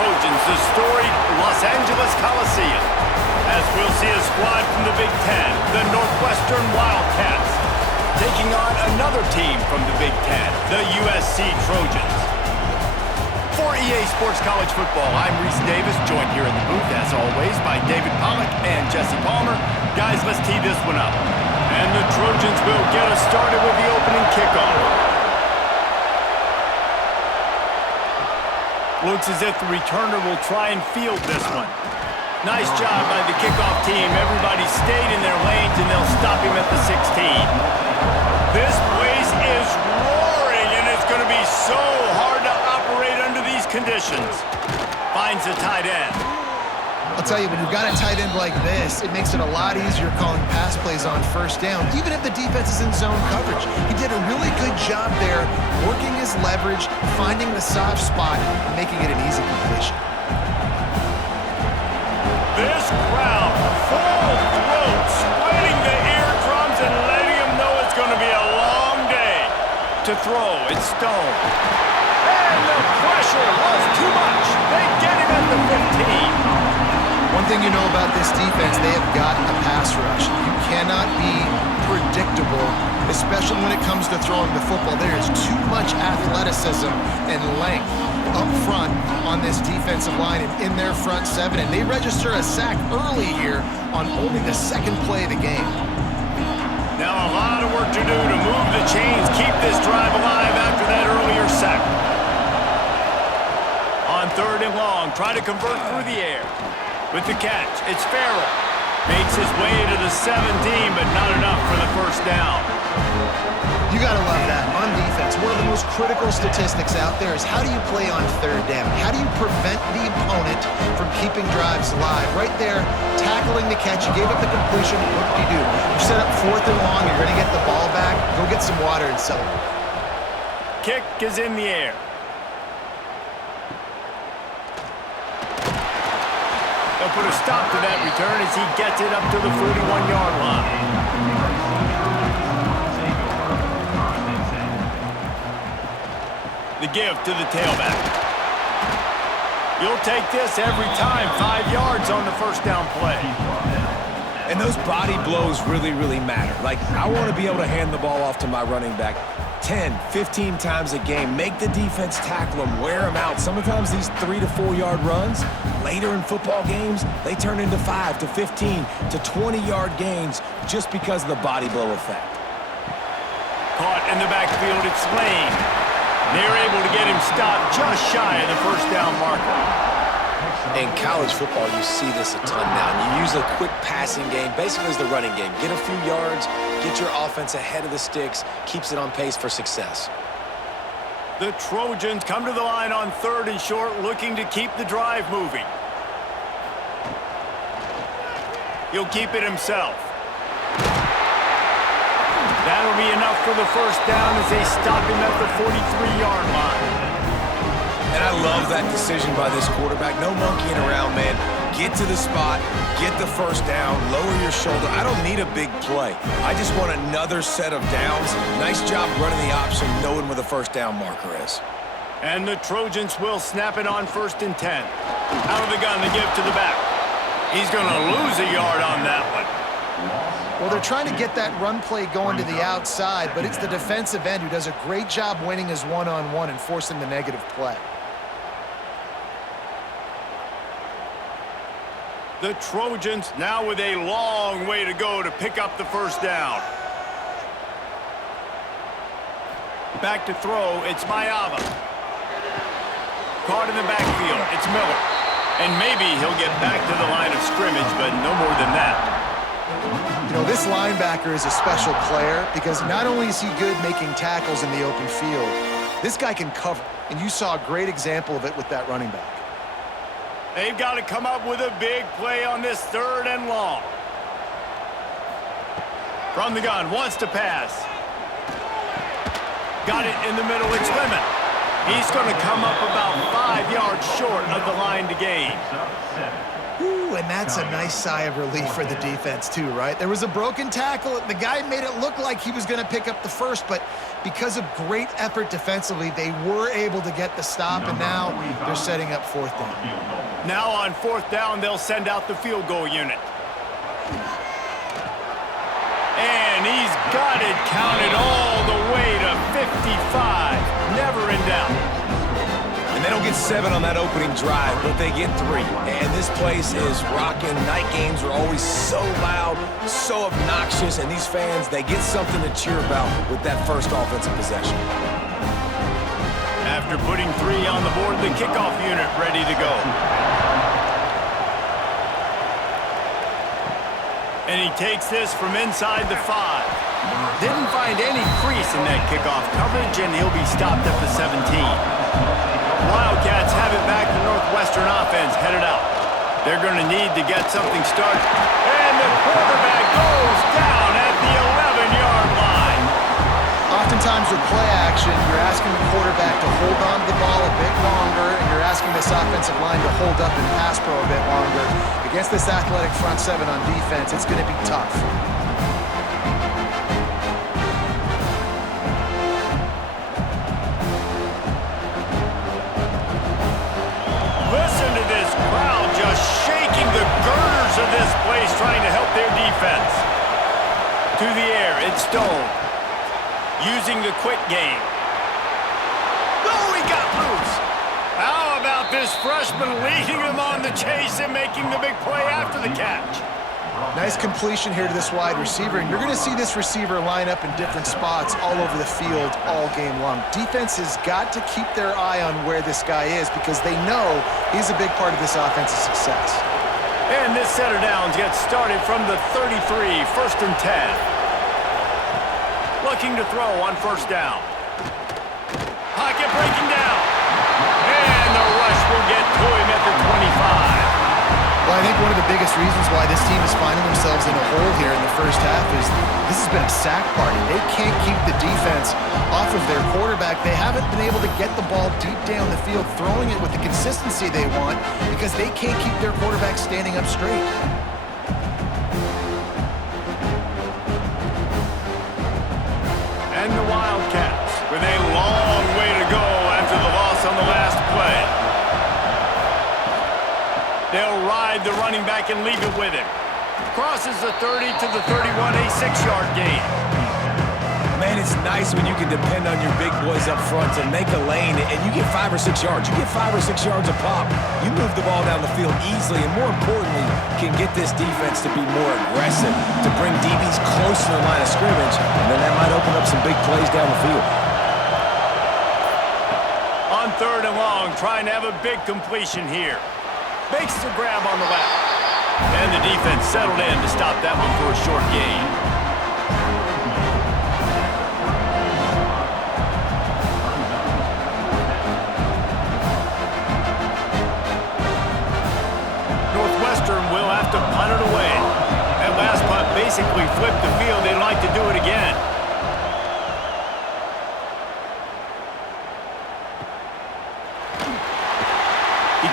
Trojans, the storied Los Angeles Coliseum, as we'll see a squad from the Big Ten, the Northwestern Wildcats, taking on another team from the Big Ten, the USC Trojans. For EA Sports College Football, I'm Reese Davis, joined here in the booth, as always, by David Pollack and Jesse Palmer. Guys, let's tee this one up. And the Trojans will get us started with the opening kickoff. Looks as if the returner will try and field this one. Nice job by the kickoff team. Everybody stayed in their lanes, and they'll stop him at the 16. This place is roaring, and it's going to be so hard to operate under these conditions. Finds the tight end. I'll tell you, when you've got a tight end like this, it makes it a lot easier calling pass plays on first down, even if the defense is in zone coverage. He did a really good job there, working his leverage, finding the soft spot, and making it an easy completion. This crowd, full throat, splitting the eardrums and letting them know it's going to be a long day. To throw, it's Stone. And the pressure was too much. They get him at the 15. One thing you know about this defense, they have got a pass rush. You cannot be predictable, especially when it comes to throwing the football. There is too much athleticism and length up front on this defensive line and in their front seven. And they register a sack early here on only the second play of the game. Now a lot of work to do to move the chains, keep this drive alive after that earlier sack. On 3rd and long, try to convert through the air. With the catch, it's Farrell. Makes his way to the 17, but not enough for the first down. You got to love that. On defense, one of the most critical statistics out there is how do you play on 3rd down? How do you prevent the opponent from keeping drives alive? Right there, tackling the catch. You gave up the completion. What do? You set up 4th and long. You're going to get the ball back. Go get some water and celebrate. Kick is in the air. They'll put a stop to that return as he gets it up to the 41-yard line. The give to the tailback. You'll take this every time. 5 yards on the first down play. And those body blows really, really matter. Like, I want to be able to hand the ball off to my running back 10, 15 times a game. Make the defense tackle them, wear them out. Sometimes these 3 to 4 yard runs, later in football games, they turn into 5 to 15 to 20-yard gains just because of the body blow effect. Caught in the backfield, it's Lane. They're able to get him stopped just shy of the first down marker. In college football, you see this a ton now. You use a quick passing game, basically as the running game. Get a few yards, get your offense ahead of the sticks, keeps it on pace for success. The Trojans come to the line on 3rd and short, looking to keep the drive moving. He'll keep it himself. That'll be enough for the first down as they stop him at the 43-yard line. And I love that decision by this quarterback. No monkeying around, man. Get to the spot, get the first down, lower your shoulder. I don't need a big play. I just want another set of downs. Nice job running the option, knowing where the first down marker is. And the Trojans will snap it on 1st and 10. Out of the gun, the give to the back. He's going to lose a yard on that one. Well, they're trying to get that run play going to the outside, but it's the defensive end who does a great job winning his one-on-one and forcing the negative play. The Trojans now with a long way to go to pick up the first down. Back to throw, it's Mayava. Caught in the backfield, it's Miller. And maybe he'll get back to the line of scrimmage, but no more than that. You know, this linebacker is a special player because not only is he good making tackles in the open field, this guy can cover. And you saw a great example of it with that running back. They've got to come up with a big play on this 3rd and long. From the gun, wants to pass. Got it in the middle, it's Lemon. He's going to come up about 5 yards short of the line to gain. Ooh, and that's a nice sigh of relief for the defense too, right? There was a broken tackle. The guy made it look like he was going to pick up the first, but because of great effort defensively, they were able to get the stop, and now they're setting up fourth down. Now on fourth down, they'll send out the field goal unit. And he's got it counted all the way to 55. Never in doubt. And they don't get 7 on that opening drive, but they get 3. And this place is rocking. Night games are always so loud, so obnoxious, and these fans, they get something to cheer about with that first offensive possession. After putting 3 on the board, the kickoff unit ready to go. And he takes this from inside the 5. Didn't find any crease in that kickoff coverage, and he'll be stopped at the 17. Wildcats have it back. The Northwestern offense headed out. They're going to need to get something started. And the quarterback goes down at the 11-yard line. Oftentimes with play action, you're asking the quarterback to hold on to the ball a bit longer, and you're asking this offensive line to hold up and pass pro a bit longer. Against this athletic front 7 on defense, it's going to be tough. Listen to this crowd just shaking the girders of this place, trying to help their defense. To the air, it's Stone. Using the quick game. Oh, he got loose. How about this freshman leading him on the chase and making the big play after the catch? Nice completion here to this wide receiver, and you're going to see this receiver line up in different spots all over the field all game long. Defense has got to keep their eye on where this guy is because they know he's a big part of this offense's success. And this set of downs gets started from the 33, 1st and 10. Looking to throw on first down. Pocket breaking down. And the rush will get to him at the 25. Well, I think one of the biggest reasons why this team is finding themselves in a hole here in the first half is this has been a sack party. They can't keep the defense off of their quarterback. They haven't been able to get the ball deep down the field, throwing it with the consistency they want because they can't keep their quarterback standing up straight. And the Wildcats with a long way to go after the loss on the last play. They'll ride the running back and leave it with him. Crosses the 30 to the 31, a 6-yard gain. Man, it's nice when you can depend on your big boys up front to make a lane, and you get 5 or 6 yards. You get 5 or 6 yards a pop. You move the ball down the field easily, and more importantly, can get this defense to be more aggressive, to bring DBs close to the line of scrimmage, and then that might open up some big plays down the field. On 3rd and long, trying to have a big completion here. Makes the grab on the left. And the defense settled in to stop that one for a short gain. Northwestern will have to punt it away. That last punt basically flipped the field. They'd like to do it again.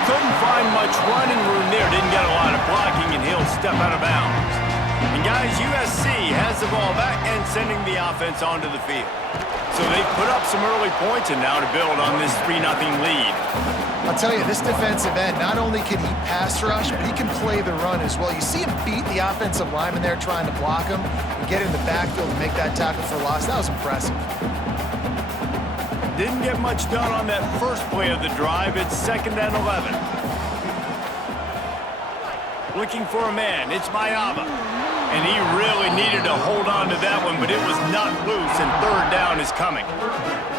Couldn't find much running room there. Didn't get a lot of blocking, and he'll step out of bounds. And guys, USC has the ball back and sending the offense onto the field. So they put up some early points and now to build on this 3-0 lead. I'll tell you, this defensive end, not only can he pass rush, but he can play the run as well. You see him beat the offensive lineman there trying to block him and get in the backfield and make that tackle for loss. That was impressive. Didn't get much done on that first play of the drive. It's 2nd and 11. Looking for a man. It's Mayaba. And he really needed to hold on to that one, but it was not loose, and 3rd down is coming.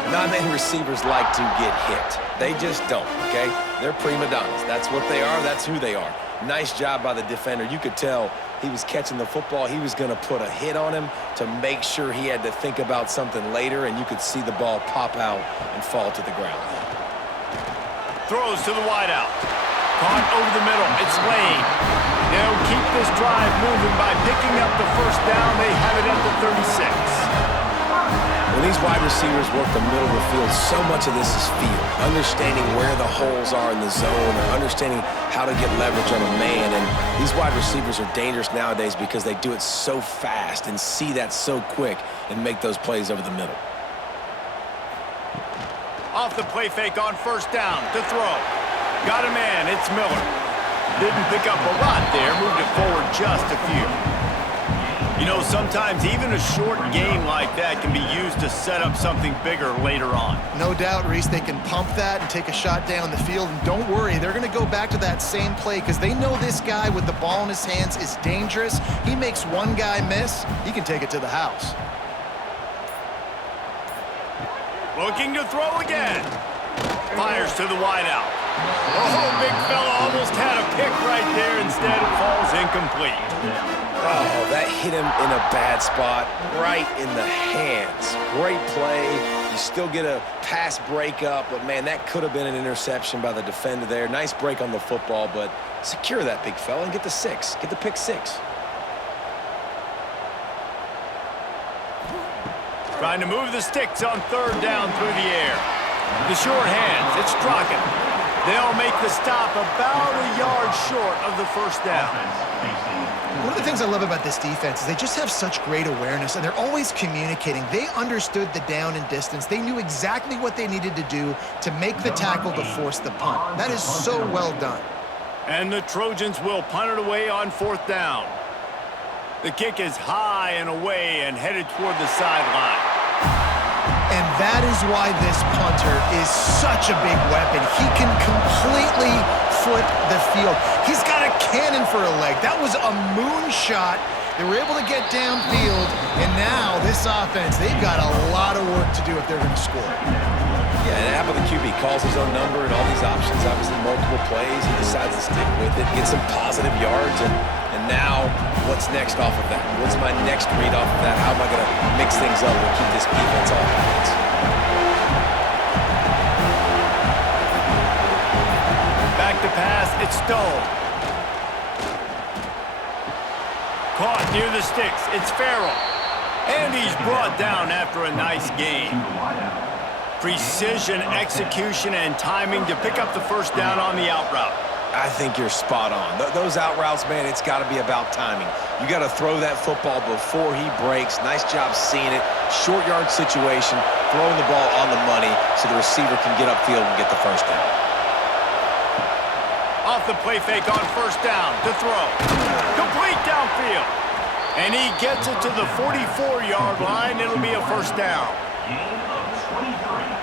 Not many receivers like to get hit. They just don't, okay? They're prima donnas. That's what they are. That's who they are. Nice job by the defender. You could tell he was catching the football. He was going to put a hit on him to make sure he had to think about something later, and you could see the ball pop out and fall to the ground. Throws to the wideout. Caught over the middle. It's Lane. They'll keep this drive moving by picking up the first down. They have it at the 36. Well, When these wide receivers work the middle of the field, so much of this is feel. Understanding where the holes are in the zone, or understanding how to get leverage on a man. And these wide receivers are dangerous nowadays because they do it so fast and see that so quick and make those plays over the middle. Off the play fake on first down to throw. Got a man, it's Miller. Didn't pick up a lot there, moved it forward just a few. You know, sometimes even a short game like that can be used to set up something bigger later on. No doubt, Reese, they can pump that and take a shot down the field. And don't worry, they're going to go back to that same play because they know this guy with the ball in his hands is dangerous. He makes one guy miss, he can take it to the house. Looking to throw again. Fires to the wideout. Oh, big fella almost had a pick right there. Instead, it falls incomplete. Oh, that hit him in a bad spot, right in the hands. Great play. You still get a pass breakup, but, man, that could have been an interception by the defender there. Nice break on the football, but secure that big fella and get the six. Get the pick six. Trying to move the sticks on third down through the air. The short hands, it's Strachan. They'll make the stop about a yard short of the first down. One of the things I love about this defense is they just have such great awareness, and they're always communicating. They understood the down and distance. They knew exactly what they needed to do to make the tackle to force the punt. That is so well done. And the Trojans will punt it away on fourth down. The kick is high and away and headed toward the sideline. And that is why this punter is such a big weapon. He can completely flip the field. He's got a cannon for a leg. That was a moonshot. They were able to get downfield, and now this offense, they've got a lot of work to do if they're going to score. Yeah, and how about the QB? Calls his own number and all these options, obviously multiple plays. He decides to stick with it, get some positive yards, and now what's next off of that? What's my next read off of that? How am I going to mix things up and keep this defense off balance? Back to pass, it's Stone. Caught near the sticks, it's Farrell. And he's brought down after a nice gain. Precision, execution, and timing to pick up the first down on the out route. I think you're spot on. Those out routes, man, it's got to be about timing. You got to throw that football before he breaks. Nice job seeing it. Short yard situation, throwing the ball on the money so the receiver can get upfield and get the first down. Off the play fake on first down to throw. Complete downfield. And he gets it to the 44-yard line. It'll be a first down. Gain of 23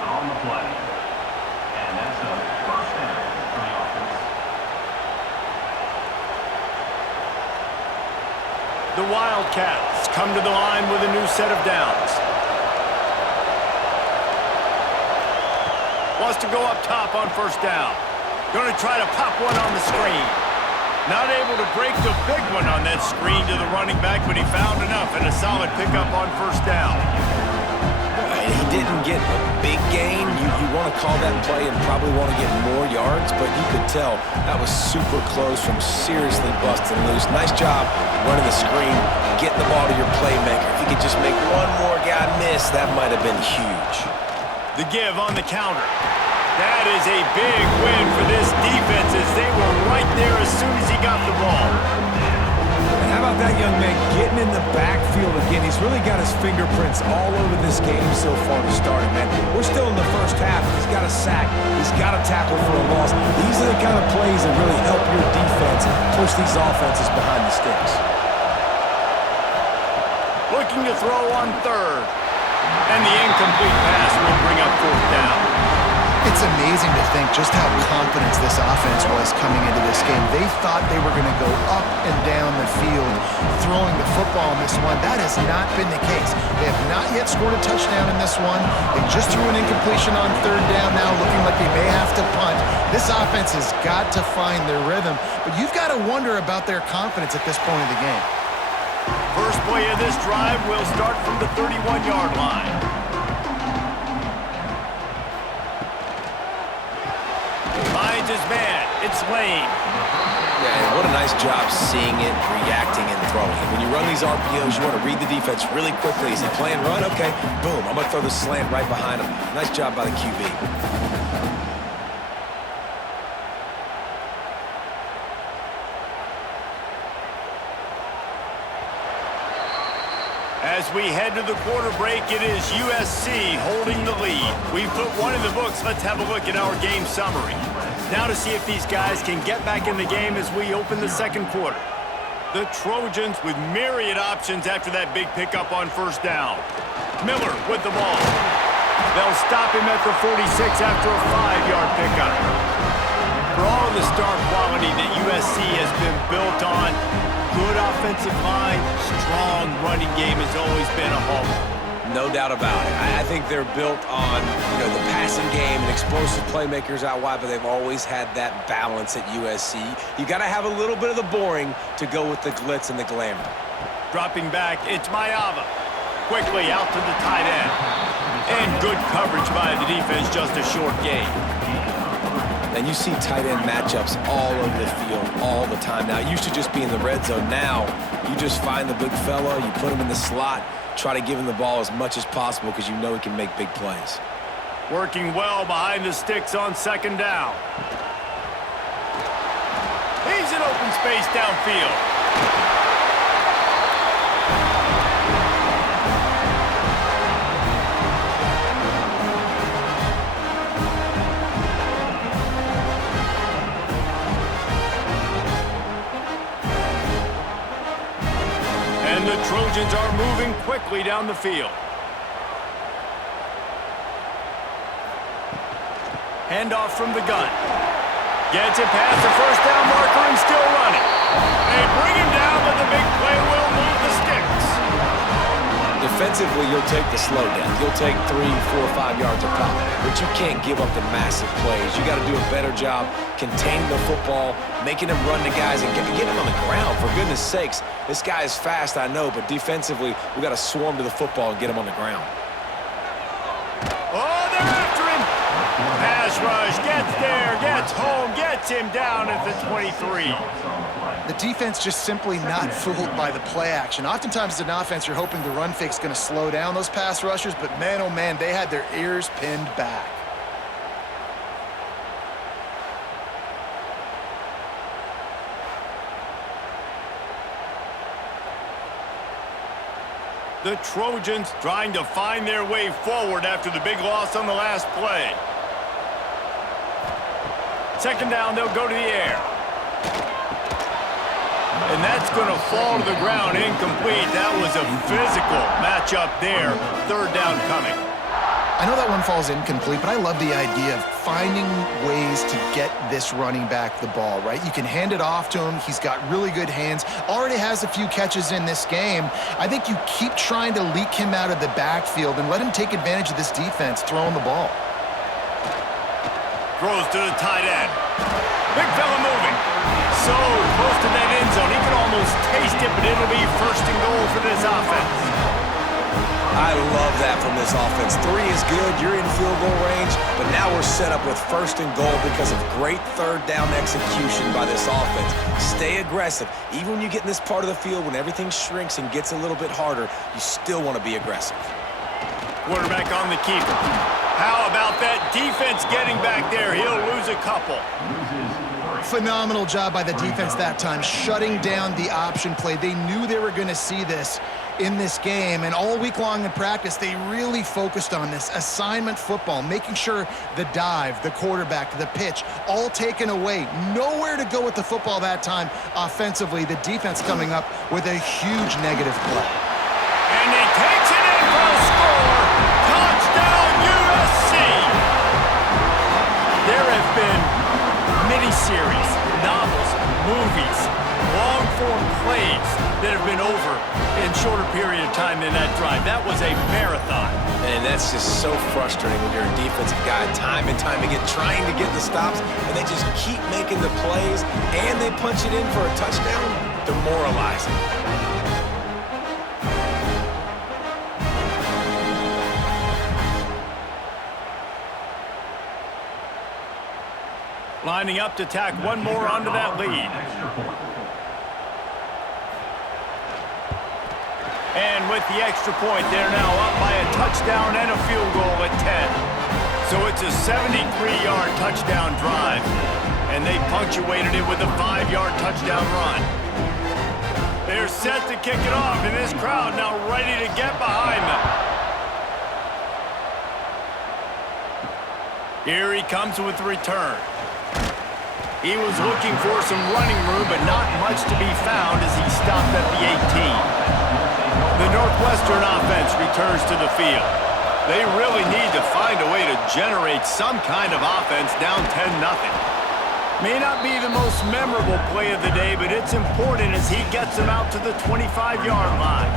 on the play. And that's a first down for the offense. The Wildcats come to the line with a new set of downs. Wants to go up top on first down. Going to try to pop one on the screen. Not able to break the big one on that screen to the running back, but he found enough and a solid pickup on first down. He didn't get a big gain. You want to call that play and probably want to get more yards, but you could tell that was super close from seriously busting loose. Nice job running the screen, getting the ball to your playmaker. If you could just make one more guy miss, that might have been huge. The give on the counter. That is a big win for this defense as they were right there as soon as he got the ball. And how about that young man getting in the backfield again? He's really got his fingerprints all over this game so far to start it, man. We're still in the first half. He's got a sack. He's got a tackle for a loss. These are the kind of plays that really help your defense push these offenses behind the sticks. Looking to throw on third. And the incomplete pass will bring up fourth down. It's amazing to think just how confident this offense was coming into this game. They thought they were going to go up and down the field throwing the football in this one. That has not been the case. They have not yet scored a touchdown in this one. They just threw an incompletion on third down now, looking like they may have to punt. This offense has got to find their rhythm, but you've got to wonder about their confidence at this point of the game. First play of this drive will start from the 31-yard line. Finds his man. It's Lane. Yeah, and what a nice job seeing it, reacting, and throwing. When you run these RPOs, you want to read the defense really quickly. Is he playing run? Okay, boom, I'm going to throw the slant right behind him. Nice job by the QB. As we head to the quarter break, it is USC holding the lead. We've put one in the books. Let's have a look at our game summary. Now to see if these guys can get back in the game as we open the second quarter. The Trojans with myriad options after that big pickup on first down. Miller with the ball. They'll stop him at the 46 after a 5-yard pickup. For all of the star quality that USC has been built on, good offensive line, strong running game has always been a hallmark. No doubt about it. I think they're built on, the passing game and explosive playmakers out wide, but they've always had that balance at USC. You got to have a little bit of the boring to go with the glitz and the glamour. Dropping back, it's Mayava. Quickly out to the tight end. And good coverage by the defense, just a short gain. And you see tight end matchups all over the field all the time. Now, it used to just be in the red zone. Now, you just find the big fella, you put him in the slot, try to give him the ball as much as possible because you know he can make big plays. Working well behind the sticks on second down. He's in open space downfield. The Trojans are moving quickly down the field. Handoff from the gun. Gets it past the first down marker and still running. They bring him down, but the big play will move the sticks. Defensively, you'll take the slow down. You'll take 3, 4, 5 yards a pop. But you can't give up the massive plays. You got to do a better job containing the football, making him run to guys, and getting him on the ground. For goodness sakes, this guy is fast, I know, but defensively, we got to swarm to the football and get him on the ground. Oh, they're after him. Pass rush, gets there, gets home, gets him down at the 23. The defense just simply not fooled by the play action. Oftentimes as an offense, you're hoping the run fake's going to slow down those pass rushers, but man, oh man, they had their ears pinned back. The Trojans trying to find their way forward after the big loss on the last play. Second down, they'll go to the air. And that's going to fall to the ground, incomplete. That was a physical matchup there. Third down coming. I know that one falls incomplete, but I love the idea of finding ways to get this running back the ball, right? You can hand it off to him. He's got really good hands. Already has a few catches in this game. I think you keep trying to leak him out of the backfield and let him take advantage of this defense throwing the ball. Throws to the tight end. Big fella moving. So close to that end zone. He can almost taste it, but it'll be first and goal for this offense. I love that from this offense. 3 is good. You're in field goal range, but now we're set up with first and goal because of great third down execution by this offense. Stay aggressive. Even when you get in this part of the field, when everything shrinks and gets a little bit harder, you still want to be aggressive. Quarterback on the keeper. How about that defense getting back there? He'll lose a couple. Phenomenal job by the defense that time, shutting down the option play. They knew they were going to see this in this game, and all week long in practice, they really focused on this assignment football, making sure the dive, the quarterback, the pitch, all taken away. Nowhere to go with the football that time offensively. The defense coming up with a huge negative play. And he takes it in for a score. Touchdown, USC! There have been miniseries, novels, movies, long-form plays that have been over in shorter period of time than that drive. That was a marathon. And that's just so frustrating when you're a defensive guy, time and time again, trying to get the stops, and they just keep making the plays, and they punch it in for a touchdown. Demoralizing. Lining up to tack one more onto that lead. And with the extra point, they're now up by a touchdown and a field goal at 10. So it's a 73-yard touchdown drive, and they punctuated it with a 5-yard touchdown run. They're set to kick it off, and this crowd now ready to get behind them. Here he comes with the return. He was looking for some running room, but not much to be found as he stopped at the 18. The Northwestern offense returns to the field. They really need to find a way to generate some kind of offense down 10-0. May not be the most memorable play of the day, but it's important as he gets them out to the 25-yard line.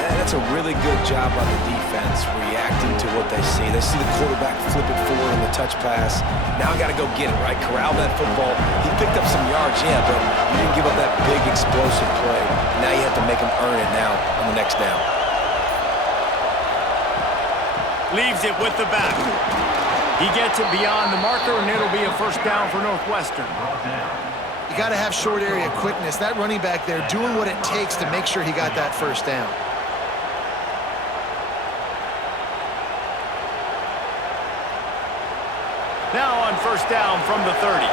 And that's a really good job by the defense, reacting to what they see. They see the quarterback flip it forward in the touch pass. Now got to go get it, right? Corral that football. He picked up some yards, yeah, but you didn't give up that big explosive play. Now you have to make him earn it now on the next down. Leaves it with the back. He gets it beyond the marker, and it'll be a first down for Northwestern. You got to have short area quickness. That running back there doing what it takes to make sure he got that first down. Now on first down from the 30.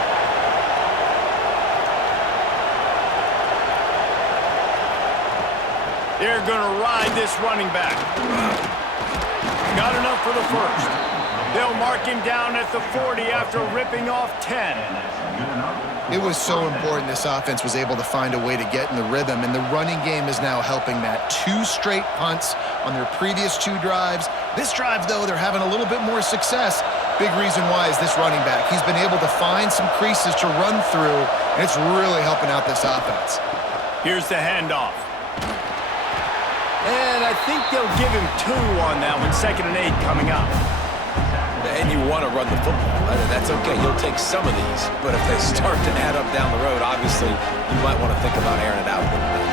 They're going to ride this running back. Got enough for the first. They'll mark him down at the 40 after ripping off 10. It was so important this offense was able to find a way to get in the rhythm, and the running game is now helping that. 2 straight punts on their previous 2 drives. This drive, though, they're having a little bit more success. Big reason why is this running back. He's been able to find some creases to run through, and it's really helping out this offense. Here's the handoff. And I think they'll give him 2 on that one. 2nd and 8 coming up. And you want to run the football. That's okay. You'll take some of these. But if they start to add up down the road, obviously, you might want to think about airing it out a little bit.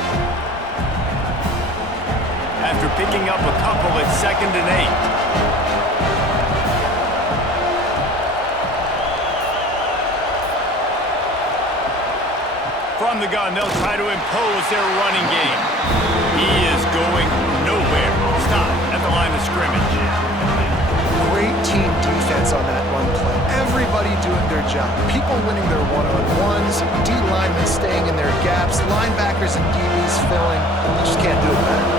After picking up a couple at 2nd and 8. From the gun, they'll try to impose their running game. He is going nowhere. Stop at the line of scrimmage. Great team defense on that run play. Everybody doing their job. People winning their one-on-ones, D-linemen staying in their gaps, linebackers and DBs filling. You just can't do it better.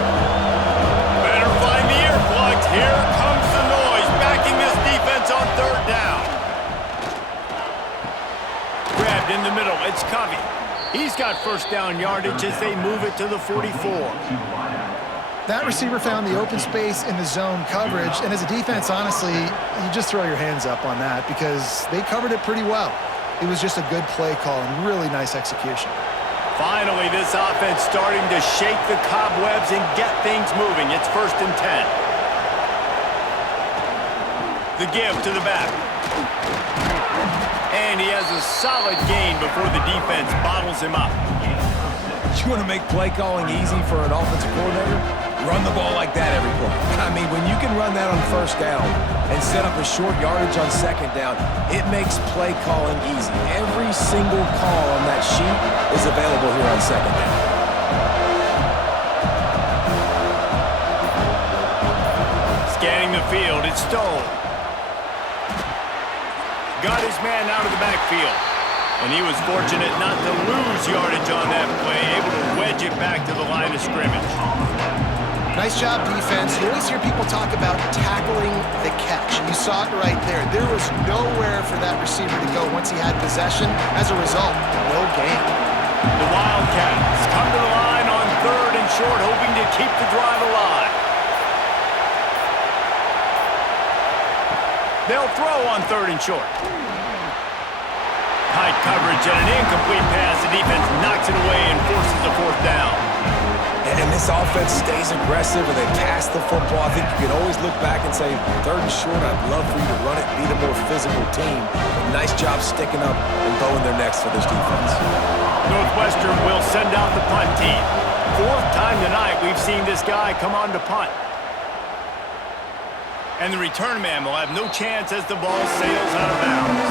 Better find the earplugs. Here comes the noise, backing this defense on 3rd down. Grabbed in the middle. It's Covey. He's got first down yardage as they move it to the 44. That receiver found the open space in the zone coverage, and as a defense, honestly, you just throw your hands up on that because they covered it pretty well. It was just a good play call and really nice execution. Finally, this offense starting to shake the cobwebs and get things moving. It's 1st and 10. The give to the back. And he has a solid gain before the defense bottles him up. You want to make play calling easy for an offensive coordinator? Run the ball like that every play. I mean, when you can run that on first down and set up a short yardage on 2nd down, it makes play calling easy. Every single call on that sheet is available here on 2nd down. Scanning the field, it's Stoll. Got his man out of the backfield. And he was fortunate not to lose yardage on that play, able to wedge it back to the line of scrimmage. Nice job, defense. You always hear people talk about tackling the catch. You saw it right there. There was nowhere for that receiver to go once he had possession. As a result, no gain. The Wildcats come to the line on 3rd and short, hoping to keep the drive alive. They'll throw on 3rd and short. Tight coverage and an incomplete pass. The defense knocks it away and forces a 4th down. And this offense stays aggressive and they pass the football. I think you can always look back and say, 3rd and short, I'd love for you to run it, be the more physical team. But nice job sticking up and bowing their necks for this defense. Northwestern will send out the punt team. 4th time tonight we've seen this guy come on to punt. And the return man will have no chance as the ball sails out of bounds.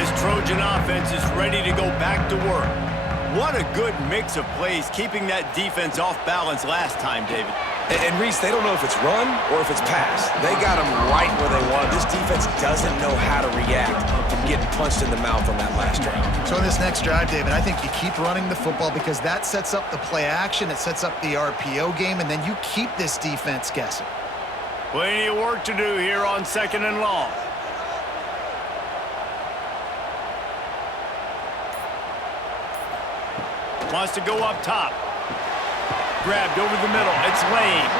This Trojan offense is ready to go back to work. What a good mix of plays keeping that defense off balance last time, David. And Reese, they don't know if it's run or if it's pass. They got them right where they want. This defense doesn't know how to react from getting punched in the mouth on that last drive. So in this next drive, David, I think you keep running the football because that sets up the play action, it sets up the RPO game, and then you keep this defense guessing. Plenty of work to do here on 2nd and long. Wants to go up top. Grabbed over the middle. It's Lane.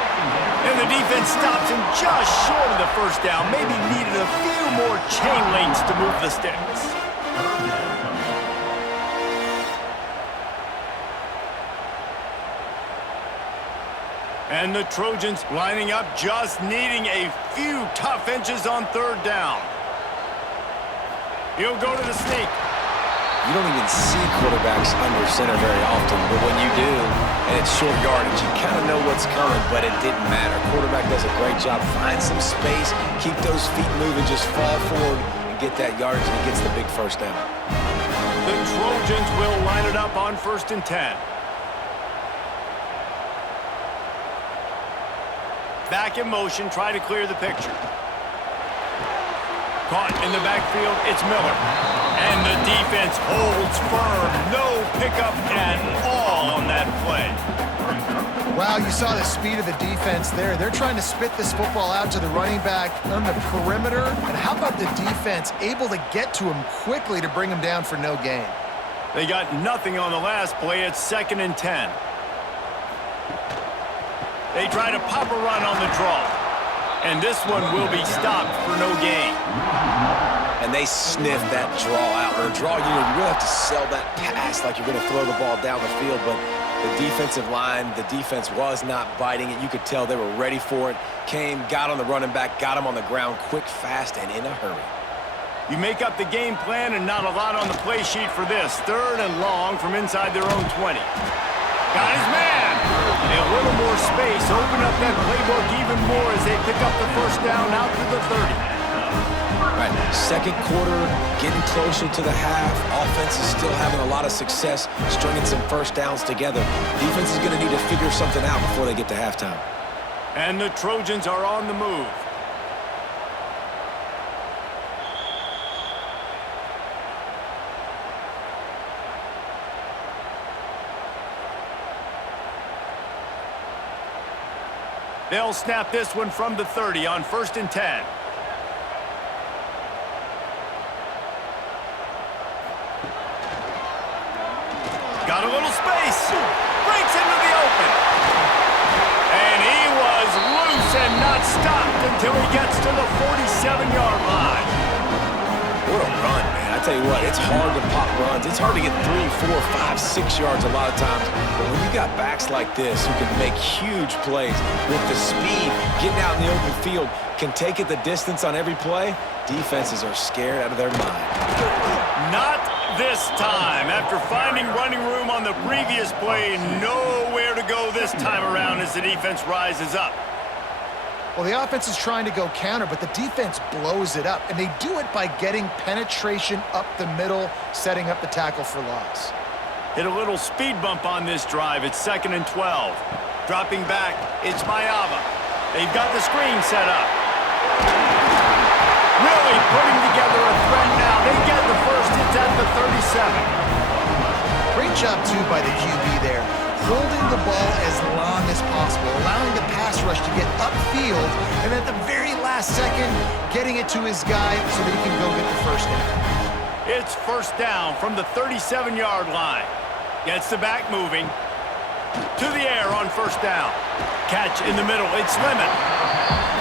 And the defense stops him just short of the first down. Maybe needed a few more chain links to move the sticks. And the Trojans lining up, just needing a few tough inches on 3rd down. He'll go to the sneak. You don't even see quarterbacks under center very often, but when you do, and it's short yardage, you kind of know what's coming, but it didn't matter. Quarterback does a great job. Find some space, keep those feet moving, just fall forward and get that yardage, and he gets the big first down. The Trojans will line it up on 1st and 10. Back in motion, try to clear the picture. Caught in the backfield, it's Miller. And the defense holds firm. No pickup at all on that play. Wow, you saw the speed of the defense there. They're trying to spit this football out to the running back on the perimeter. And how about the defense able to get to him quickly to bring him down for no gain? They got nothing on the last play. It's 2nd and 10. They try to pop a run on the draw. And this one will be stopped for no gain. And they sniff that draw out. Or a draw, you really have to sell that pass like you're going to throw the ball down the field. But the defensive line, the defense was not biting it. You could tell they were ready for it. Came, got on the running back, got him on the ground quick, fast, and in a hurry. You make up the game plan and not a lot on the play sheet for this. 3rd and long from inside their own 20. Got his man. A little more space. Open up that playbook even more as they pick up the first down out to the 30. Right, 2nd quarter, getting closer to the half. Offense is still having a lot of success stringing some first downs together. Defense is going to need to figure something out before they get to halftime. And the Trojans are on the move. They'll snap this one from the 30 on 1st and 10. Got a little space. Breaks into the open. And he was loose and not stopped until he gets to the 47-yard line. What a run, man. I tell you what, it's hard to pop runs. It's hard to get 3, 4, 5, 6 yards a lot of times. But when you got backs like this who can make huge plays with the speed, getting out in the open field, can take it the distance on every play, defenses are scared out of their mind. Not this time. After finding running room on the previous play, nowhere to go this time around as the defense rises up. Well, the offense is trying to go counter, but the defense blows it up, and they do it by getting penetration up the middle, setting up the tackle for loss. Hit a little speed bump on this drive. It's 2nd and 12. Dropping back, it's Mayava. They've got the screen set up. Really putting together a threat now. They get the first. It's at the 37. Great job, too, by the QB there, holding the ball as long as possible, allowing the pass rush to get upfield, and at the very last second, getting it to his guy so that he can go get the first down. It's 1st down from the 37-yard line. Gets the back moving. To the air on 1st down. Catch in the middle. It's Lemon.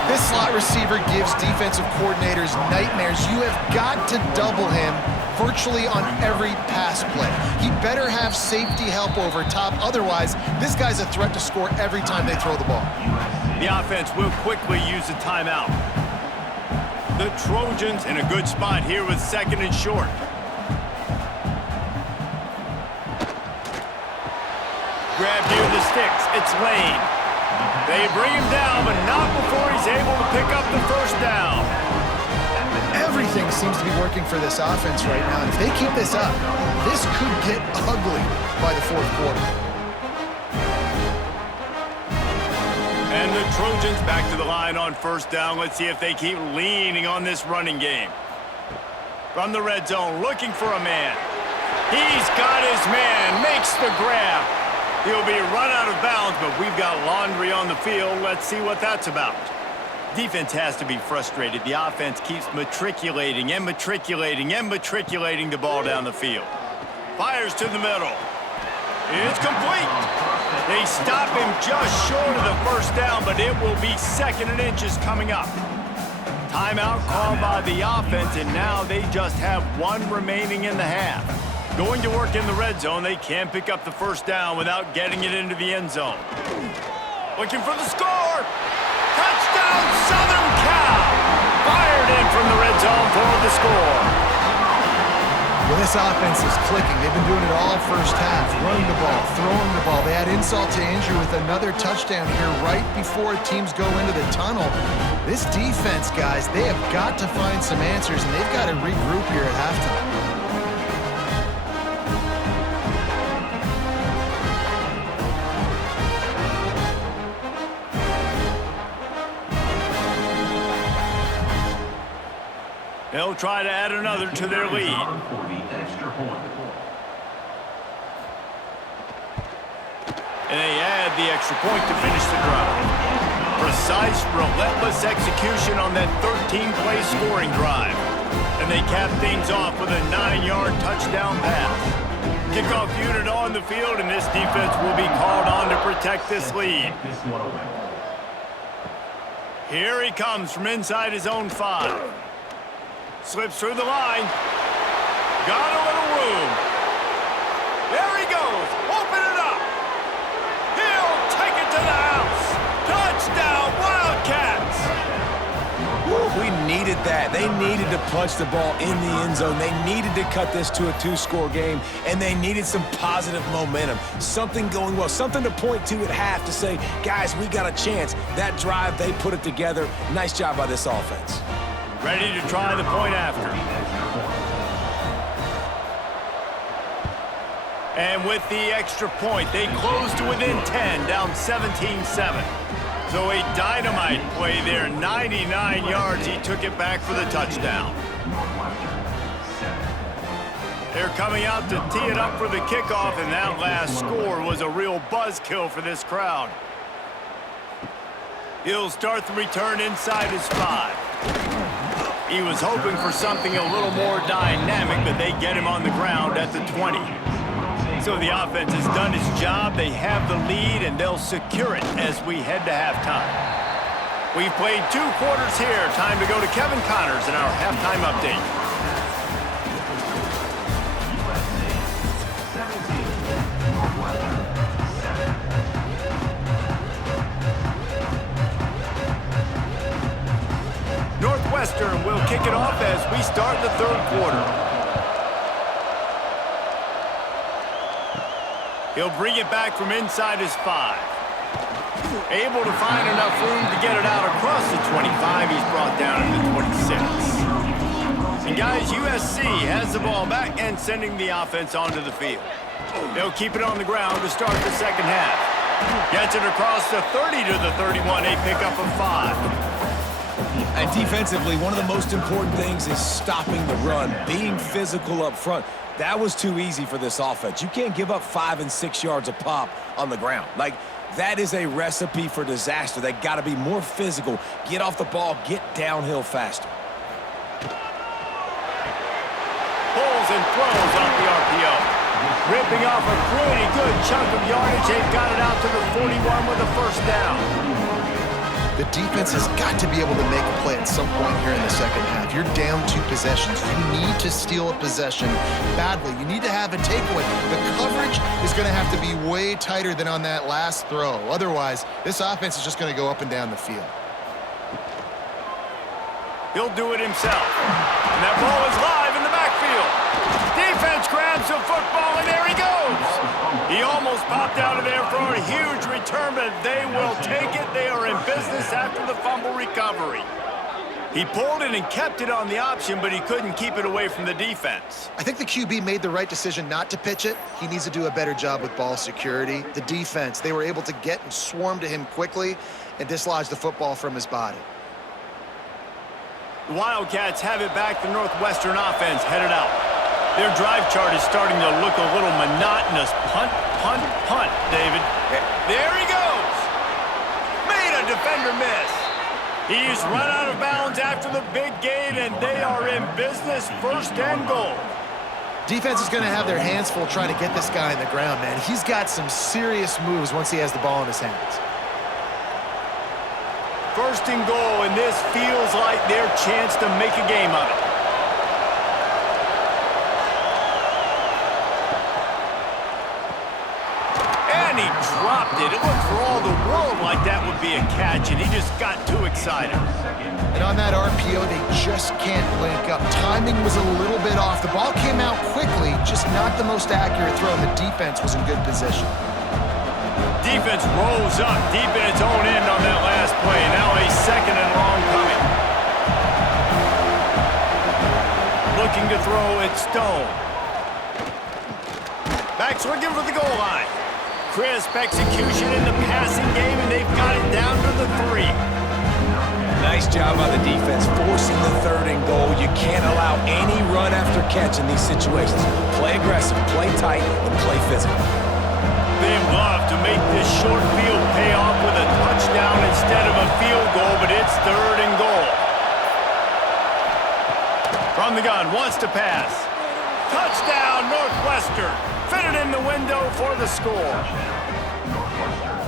This slot receiver gives defensive coordinators nightmares. You have got to double him virtually on every pass play. He better have safety help over top. Otherwise, this guy's a threat to score every time they throw the ball. The offense will quickly use a timeout. The Trojans in a good spot here with 2nd and short. Grab near the sticks. It's Lane. They bring him down, but not before he's able to pick up the first down. Every everything seems to be working for this offense right now. And if they keep this up, this could get ugly by the fourth quarter. And the Trojans back to the line on first down. Let's see if they keep leaning on this running game. From the red zone, looking for a man. He's got his man, makes the grab. He'll be run out of bounds, but we've got laundry on the field. Let's see what that's about. Defense has to be frustrated. The offense keeps matriculating and matriculating and matriculating the ball down the field. Fires to the middle. It's complete. They stop him just short of the first down, but it will be 2nd and inches coming up. Timeout called by the offense, and now they just have 1 remaining in the half. Going to work in the red zone, they can't pick up the first down without getting it into the end zone. Looking for the score. Touchdown, Southern Cal! Fired in from the red zone for the score. Well, this offense is clicking. They've been doing it all first half. Running the ball, throwing the ball. They had insult to injury with another touchdown here right before teams go into the tunnel. This defense, guys, they have got to find some answers, and they've got to regroup here at halftime. They'll try to add another to their lead. And they add the extra point to finish the drive. Precise, relentless execution on that 13-play scoring drive. And they cap things off with a 9-yard touchdown pass. Kickoff unit on the field, and this defense will be called on to protect this lead. Here he comes from inside his own 5. Slips through the line. Got a little room. There he goes. Open it up. He'll take it to the house. Touchdown, Wildcats. We needed that. They needed to punch the ball in the end zone. They needed to cut this to a 2-score game, and they needed some positive momentum. Something going well, something to point to at half to say, guys, we got a chance. That drive, they put it together. Nice job by this offense. Ready to try the point after. And with the extra point, they close to within 10, down 17-7. So a dynamite play there, 99 yards. He took it back for the touchdown. They're coming out to tee it up for the kickoff, and that last score was a real buzzkill for this crowd. He'll start the return inside his 5. He was hoping for something a little more dynamic, but they get him on the ground at the 20. So the offense has done its job. They have the lead, and they'll secure it as we head to halftime. We've played 2 quarters here. Time to go to Kevin Connors in our halftime update. Northwestern will kick it off as we start the 3rd quarter. He'll bring it back from inside his 5. Able to find enough room to get it out across the 25. He's brought down to the 26. And guys, USC has the ball back and sending the offense onto the field. They'll keep it on the ground to start the second half. Gets it across the 30 to the 31. A pickup of 5. And defensively, one of the most important things is stopping the run, being physical up front. That was too easy for this offense. You can't give up 5 and 6 yards a pop on the ground. Like, that is a recipe for disaster. They got to be more physical, get off the ball, get downhill faster. Pulls and throws off the RPO. Ripping off a pretty good chunk of yardage. They've got it out to the 41 with a first down. The defense has got to be able to make a play at some point here in the second half. You're down 2 possessions. You need to steal a possession badly. You need to have a takeaway. The coverage is going to have to be way tighter than on that last throw. Otherwise, this offense is just going to go up and down the field. He'll do it himself. And that ball is live in the backfield. Defense grabs the football, and there he goes. He almost popped out of there for a huge return, but they will take it. They are in business after the fumble recovery. He pulled it and kept it on the option, but he couldn't keep it away from the defense. I think the QB made the right decision not to pitch it. He needs to do a better job with ball security. The defense, they were able to get and swarm to him quickly and dislodge the football from his body. The Wildcats have it back. The Northwestern offense headed out. Their drive chart is starting to look a little monotonous. Punt, punt, punt, David. There he goes. Made a defender miss. He's run out of bounds after the big gain, and they are in business, 1st and goal. Defense is going to have their hands full trying to get this guy in the ground, man. He's got some serious moves once he has the ball in his hands. 1st and goal, and this feels like their chance to make a game of it. And he dropped it. It looked for all the world like that would be a catch, and he just got too excited. And on that RPO, they just can't link up. Timing was a little bit off. The ball came out quickly, just not the most accurate throw, and the defense was in good position. Defense rolls up deep in its own end on that last play. Now a 2nd and long coming. Looking to throw, it's Stone. Back's looking for the goal line. Crisp execution in the passing game, and they've got it down to the 3. Nice job by the defense, forcing the 3rd and goal. You can't allow any run after catch in these situations. Play aggressive, play tight, and play physical. They'd love to make this short field pay off with a touchdown instead of a field goal, but it's 3rd and goal. From the gun, wants to pass. Touchdown, Northwestern. Fitted in the window for the score.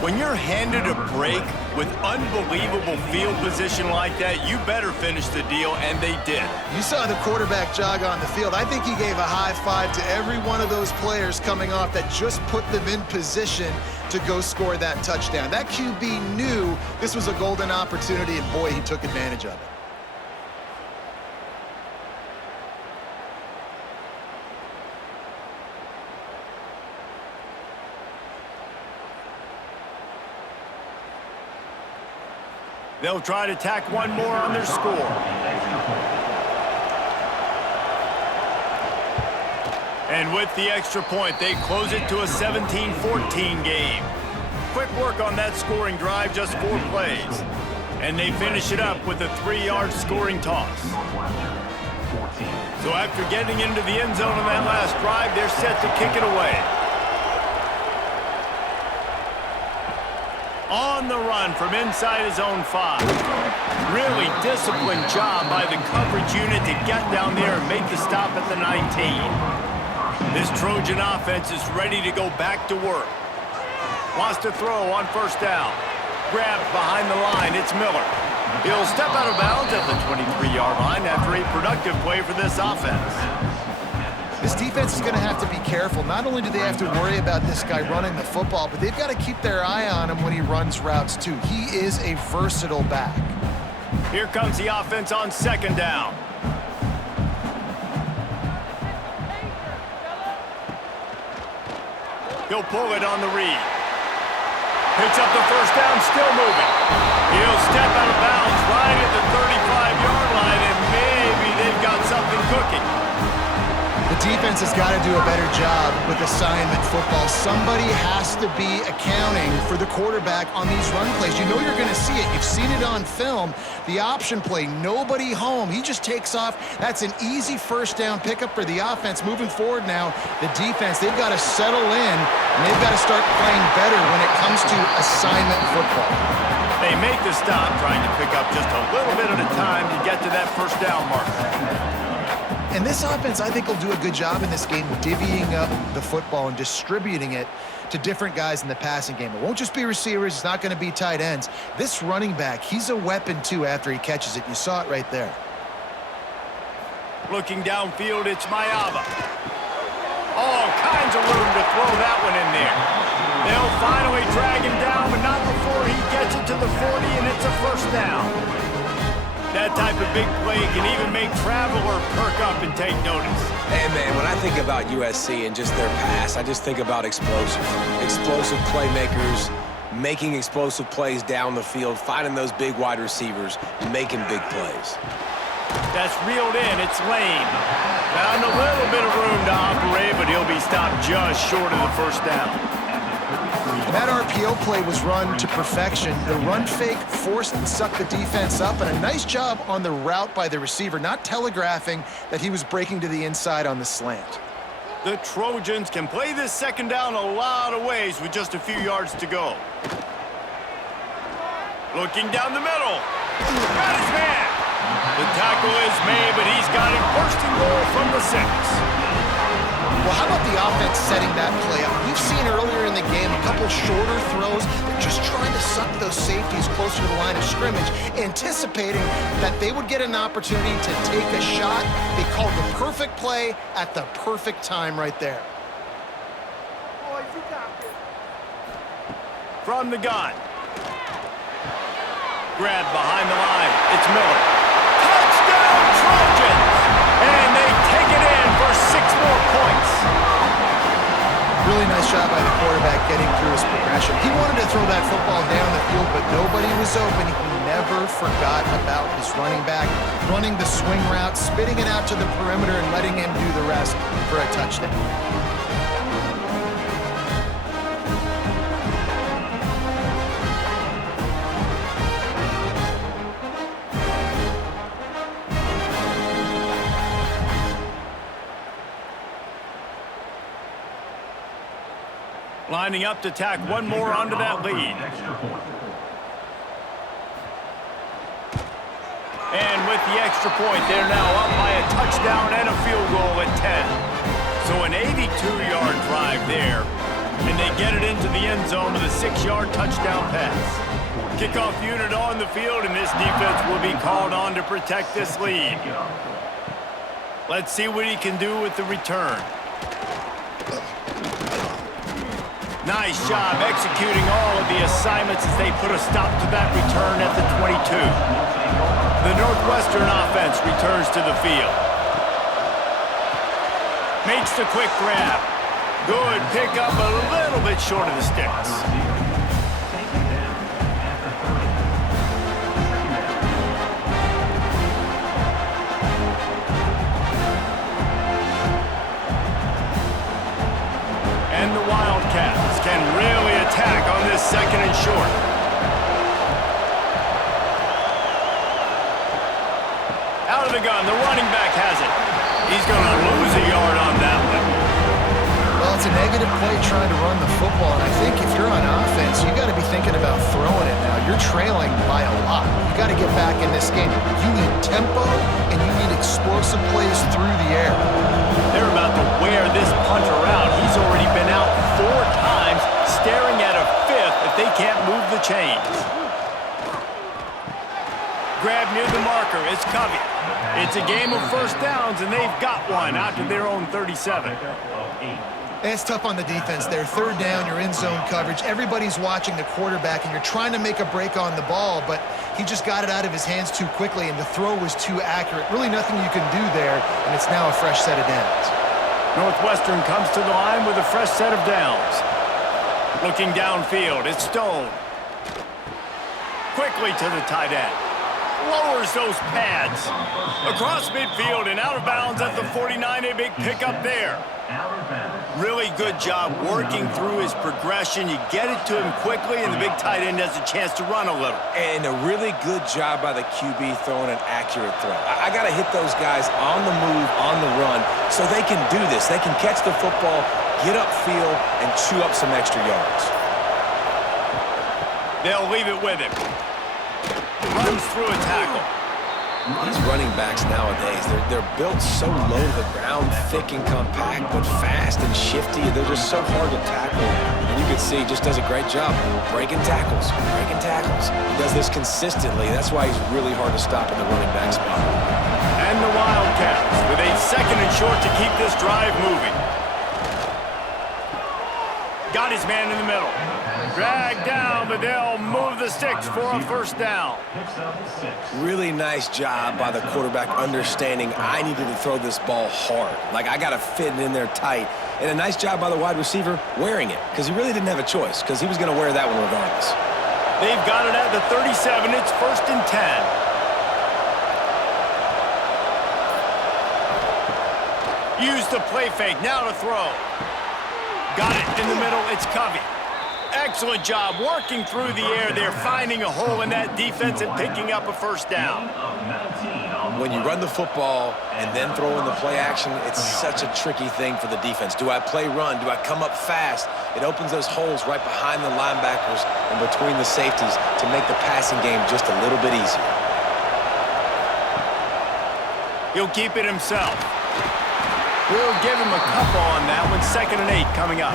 When you're handed a break with unbelievable field position like that, you better finish the deal, and they did. You saw the quarterback jog on the field. I think he gave a high five to every one of those players coming off that just put them in position to go score that touchdown. That QB knew this was a golden opportunity, and boy, he took advantage of it. They'll try to tack one more on their score. And with the extra point, they close it to a 17-14 game. Quick work on that scoring drive, just 4 plays. And they finish it up with a 3-yard scoring toss. So after getting into the end zone on that last drive, they're set to kick it away. On the run from inside his own 5. Really disciplined job by the coverage unit to get down there and make the stop at the 19. This Trojan offense is ready to go back to work. Wants to throw on 1st down. Grabbed behind the line, it's Miller. He'll step out of bounds at the 23-yard line after a productive play for this offense. This defense is going to have to be careful. Not only do they have to worry about this guy running the football, but they've got to keep their eye on him when he runs routes too. He is a versatile back. Here comes the offense on 2nd down. He'll pull it on the read. Picks up the 1st down, still moving. He'll step out of bounds right at the 35-yard line, and maybe they've got something cooking. The defense has got to do a better job with assignment football. Somebody has to be accounting for the quarterback on these run plays. You know you're going to see it. You've seen it on film. The option play, nobody home. He just takes off. That's an easy 1st down pickup for the offense. Moving forward now, the defense, they've got to settle in, and they've got to start playing better when it comes to assignment football. They make the stop, trying to pick up just a little bit at a time to get to that 1st down mark. And this offense, I think, will do a good job in this game divvying up the football and distributing it to different guys in the passing game. It won't just be receivers. It's not going to be tight ends. This running back, he's a weapon, too, after he catches it. You saw it right there. Looking downfield, it's Mayava. All kinds of room to throw that one in there. They'll finally drag him down, but not before he gets it to the 40, and it's a 1st down. That type of big play can even make Traveler perk up and take notice. Hey, man, when I think about USC and just their pass, I just think about explosive playmakers, making explosive plays down the field, finding those big wide receivers, making big plays. That's reeled in. It's Lane. Found a little bit of room to operate, but he'll be stopped just short of the first down. That RPO play was run to perfection. The run fake forced and sucked the defense up, and a nice job on the route by the receiver, not telegraphing that he was breaking to the inside on the slant. The Trojans can play this second down a lot of ways with just a few yards to go. Looking down the middle. Got his man. The tackle is made, but he's got it first and goal from the 6. Well, how about the offense setting that play up? We've seen earlier in the game a couple shorter throws. They're just trying to suck those safeties closer to the line of scrimmage, anticipating that they would get an opportunity to take a shot. They called the perfect play at the perfect time right there. From the gun. Grabbed behind the line. It's Miller. Touchdown, Trojans! And they take it in for 6 more points. Really nice job by the quarterback getting through his progression. He wanted to throw that football down the field, but nobody was open. He never forgot about his running back, running the swing route, spitting it out to the perimeter, and letting him do the rest for a touchdown. Lining up to tack one more onto that lead. And with the extra point, they're now up by a touchdown and a field goal at 10. So an 82-yard drive there, and they get it into the end zone with a 6-yard touchdown pass. Kickoff unit on the field, and this defense will be called on to protect this lead. Let's see what he can do with the return. Nice job executing all of the assignments as they put a stop to that return at the 22. The Northwestern offense returns to the field. Makes the quick grab. Good pickup, a little bit short of the sticks. And the Wildcats can really attack on this second and short. Out of the gun, the running back has it. He's going to lose a yard on that one. Well, it's a negative play trying to run the football, and I think if you're on offense, you got to be thinking about throwing it now. You're trailing by a lot. You got to get back in this game. You need tempo, and you need explosive plays through the air. They're about to wear this punter out. He's already been out 4 times, staring at a 5th if they can't move the chains. Grab near the marker. It's Covey. It's a game of first downs, and they've got one out to their own 37. And it's tough on the defense there. 3rd down, you're in zone coverage. Everybody's watching the quarterback, and you're trying to make a break on the ball, but he just got it out of his hands too quickly, and the throw was too accurate. Really nothing you can do there, and it's now a fresh set of downs. Northwestern comes to the line with a fresh set of downs. Looking downfield, it's Stone. Quickly to the tight end. Lowers those pads. Across midfield and out of bounds at the 49, a big pickup there. Really good job working through his progression. You get it to him quickly, and the big tight end has a chance to run a little. And a really good job by the QB throwing an accurate throw. I got to hit those guys on the move, on the run, so they can do this. They can catch the football, get upfield, and chew up some extra yards. They'll leave it with him. Runs through a tackle. These running backs nowadays, they're built so low to the ground, thick and compact, but fast and shifty. They're just so hard to tackle. And you can see he just does a great job breaking tackles, breaking tackles. He does this consistently. That's why he's really hard to stop in the running back spot. And the Wildcats with a 2nd and short to keep this drive moving. got his man in the middle. Dragged down, but they'll move the sticks for a first down. Really nice job by the quarterback understanding I needed to throw this ball hard. Like, I got to fit it in there tight. And a nice job by the wide receiver wearing it, because he really didn't have a choice, because he was going to wear that one regardless. They've got it at the 37. It's 1st and 10. Use the play fake. Now to throw. Got it in the middle. It's Covey. Excellent job working through the air there, finding a hole in that defense and picking up a first down. When you run the football and then throw in the play action, it's such a tricky thing for the defense. Do I play run? Do I come up fast? It opens those holes right behind the linebackers and between the safeties to make the passing game just a little bit easier. He'll keep it himself. We'll give him a couple on that one. 2nd and 8 coming up.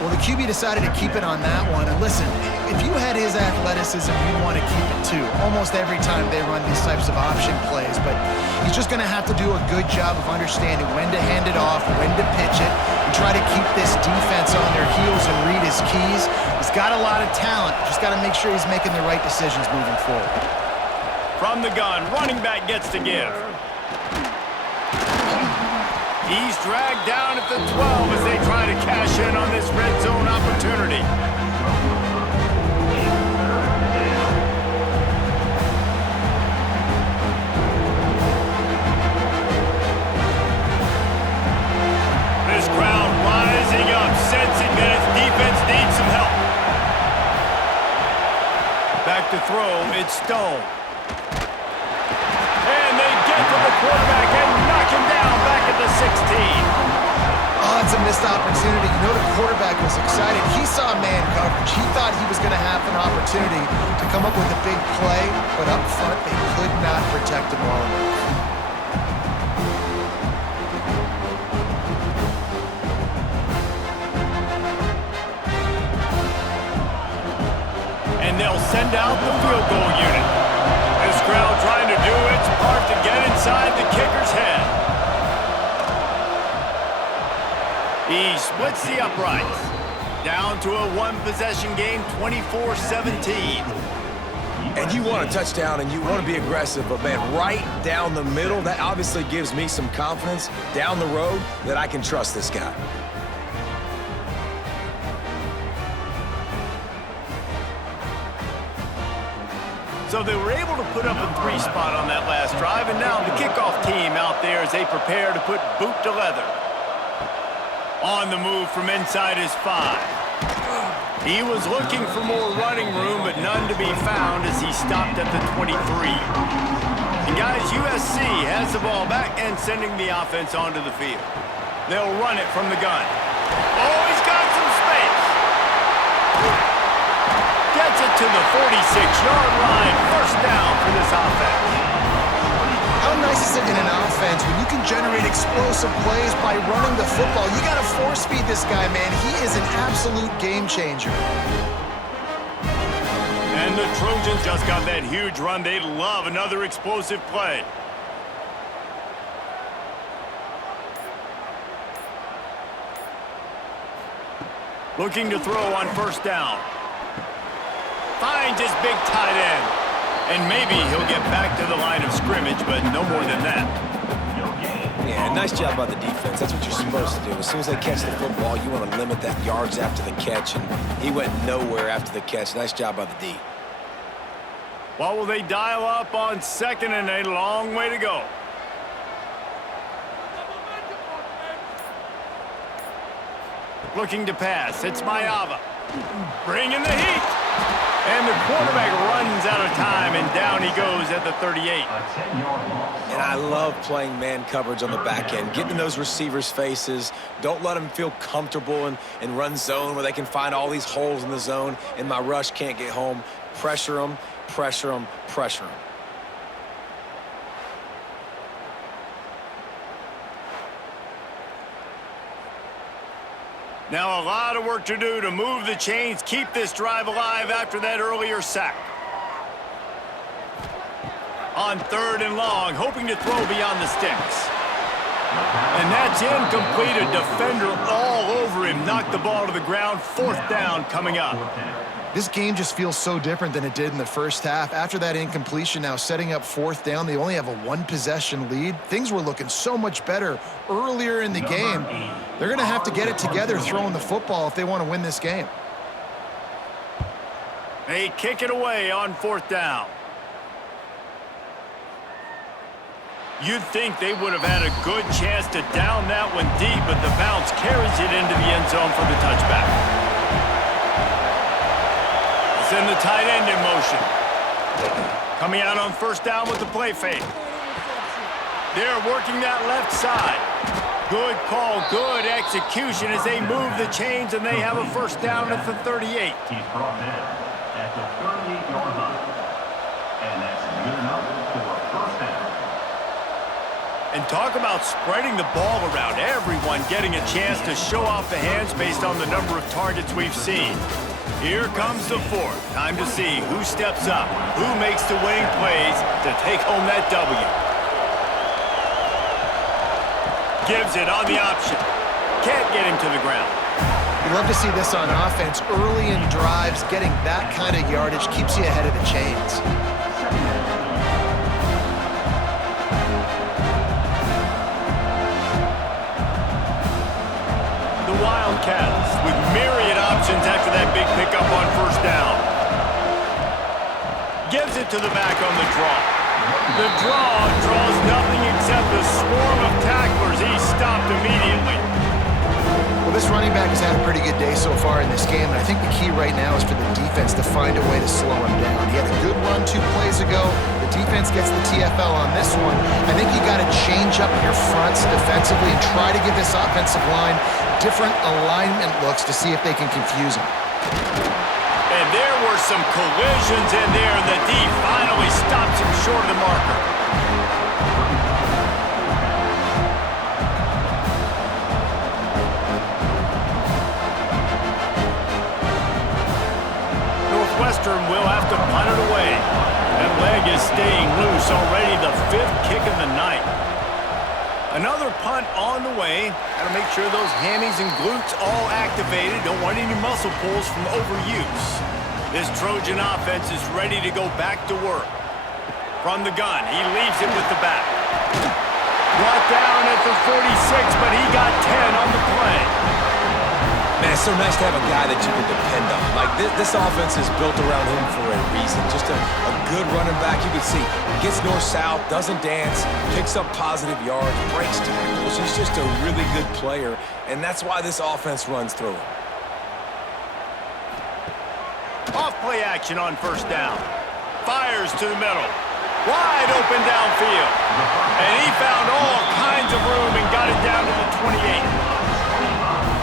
Well, the QB decided to keep it on that one. And listen, if you had his athleticism, you'd want to keep it too. Almost every time they run these types of option plays. But he's just going to have to do a good job of understanding when to hand it off, when to pitch it, and try to keep this defense on their heels and read his keys. He's got a lot of talent. Just got to make sure he's making the right decisions moving forward. From the gun, running back gets to give. He's dragged down at the 12 as they try to cash in on this red zone opportunity. This crowd rising up, sensing that its defense needs some help. Back to throw, it's Stone. And they get to the quarterback and knock him down back at the 16. Oh, that's a missed opportunity. You know the quarterback was excited. He saw man coverage. He thought he was going to have an opportunity to come up with a big play, but up front they could not protect him well enough. And they'll send out the field goal unit. This crowd trying to do its part to get inside the kicker's head. He splits the uprights. Down to a one-possession game, 24-17. And you want a touchdown and you want to be aggressive, but man, right down the middle, that obviously gives me some confidence down the road that I can trust this guy. So they were able to put up a 3 spot on that last drive, and now the kickoff team out there as they prepare to put boot to leather. On the move from inside his 5. He was looking for more running room, but none to be found as he stopped at the 23. And guys, USC has the ball back and sending the offense onto the field. They'll run it from the gun. Oh, he's got some space. Gets it to the 46-yard line. First down for this offense. How nice is it in an offense when you can generate explosive plays by running the football? You got to force feed this guy, man. He is an absolute game changer. And the Trojans just got that huge run. They love another explosive play. Looking to throw on first down. Finds his big tight end. And maybe he'll get back to the line of scrimmage, but no more than that. Yeah, nice job by the defense. That's what you're supposed to do. As soon as they catch the football, you want to limit that yards after the catch, and he went nowhere after the catch. Nice job by the D. What will they dial up on 2nd and a long way to go? Looking to pass. It's Mayava. Bringing the heat. And the quarterback runs out of time, and down he goes at the 38. And I love playing man coverage on the back end, getting in those receivers' faces. Don't let them feel comfortable and run zone where they can find all these holes in the zone, and my rush can't get home. Pressure them, pressure them, pressure them. Now a lot of work to do to move the chains, keep this drive alive after that earlier sack. On 3rd and long, hoping to throw beyond the sticks. And that's incomplete. A defender all over him, knocked the ball to the ground. Fourth down coming up. This game just feels so different than it did in the first half. After that incompletion, now setting up fourth down, they only have a one-possession lead. Things were looking so much better earlier in the game. They're going to have to get it together throwing the football if they want to win this game. They kick it away on fourth down. You'd think they would have had a good chance to down that one deep, but the bounce carries it into the end zone for the touchback. Send the tight end in motion. Coming out on first down with the play fake. They're working that left side. Good call, good execution as they move the chains, and they have a first down at the 38. He's brought down at the 38-yard line. And that's good enough for a first down. And talk about spreading the ball around. Everyone getting a chance to show off the hands based on the number of targets we've seen. Here comes the fourth. Time to see who steps up, who makes the winning plays to take home that W. Gives it on the option. Can't get him to the ground. You love to see this on offense. Early in drives, getting that kind of yardage keeps you ahead of the chains. The Wildcats with myriad options after that big pickup on first down. Gives it to the back on the draw. The draw draws nothing except a swarm of tacklers. He's stopped immediately. Well, this running back has had a pretty good day so far in this game, and I think the key right now is for the defense to find a way to slow him down. He had a good run 2 plays ago. The defense gets the TFL on this one. I think you got to change up your fronts defensively and try to give this offensive line different alignment looks to see if they can confuse him. And there were some collisions in there, and the D finally stops him short of the marker. Northwestern will have to punt it away. That leg is staying loose already, the 5th kick of the night. Another punt on the way. Got to make sure those hammies and glutes all activated. Don't want any muscle pulls from overuse. This Trojan offense is ready to go back to work. From the gun, he leaves it with the back. Brought down at the 46, but he got 10 on the play. Man, it's so nice to have a guy that you can depend on. Like, this offense is built around him for a reason. Just a good running back. You can see, gets north-south, doesn't dance, picks up positive yards, breaks tackles. He's just a really good player, and that's why this offense runs through him. Off play action on first down. Fires to the middle. Wide open downfield. And he found all kinds of room and got it down to the 28.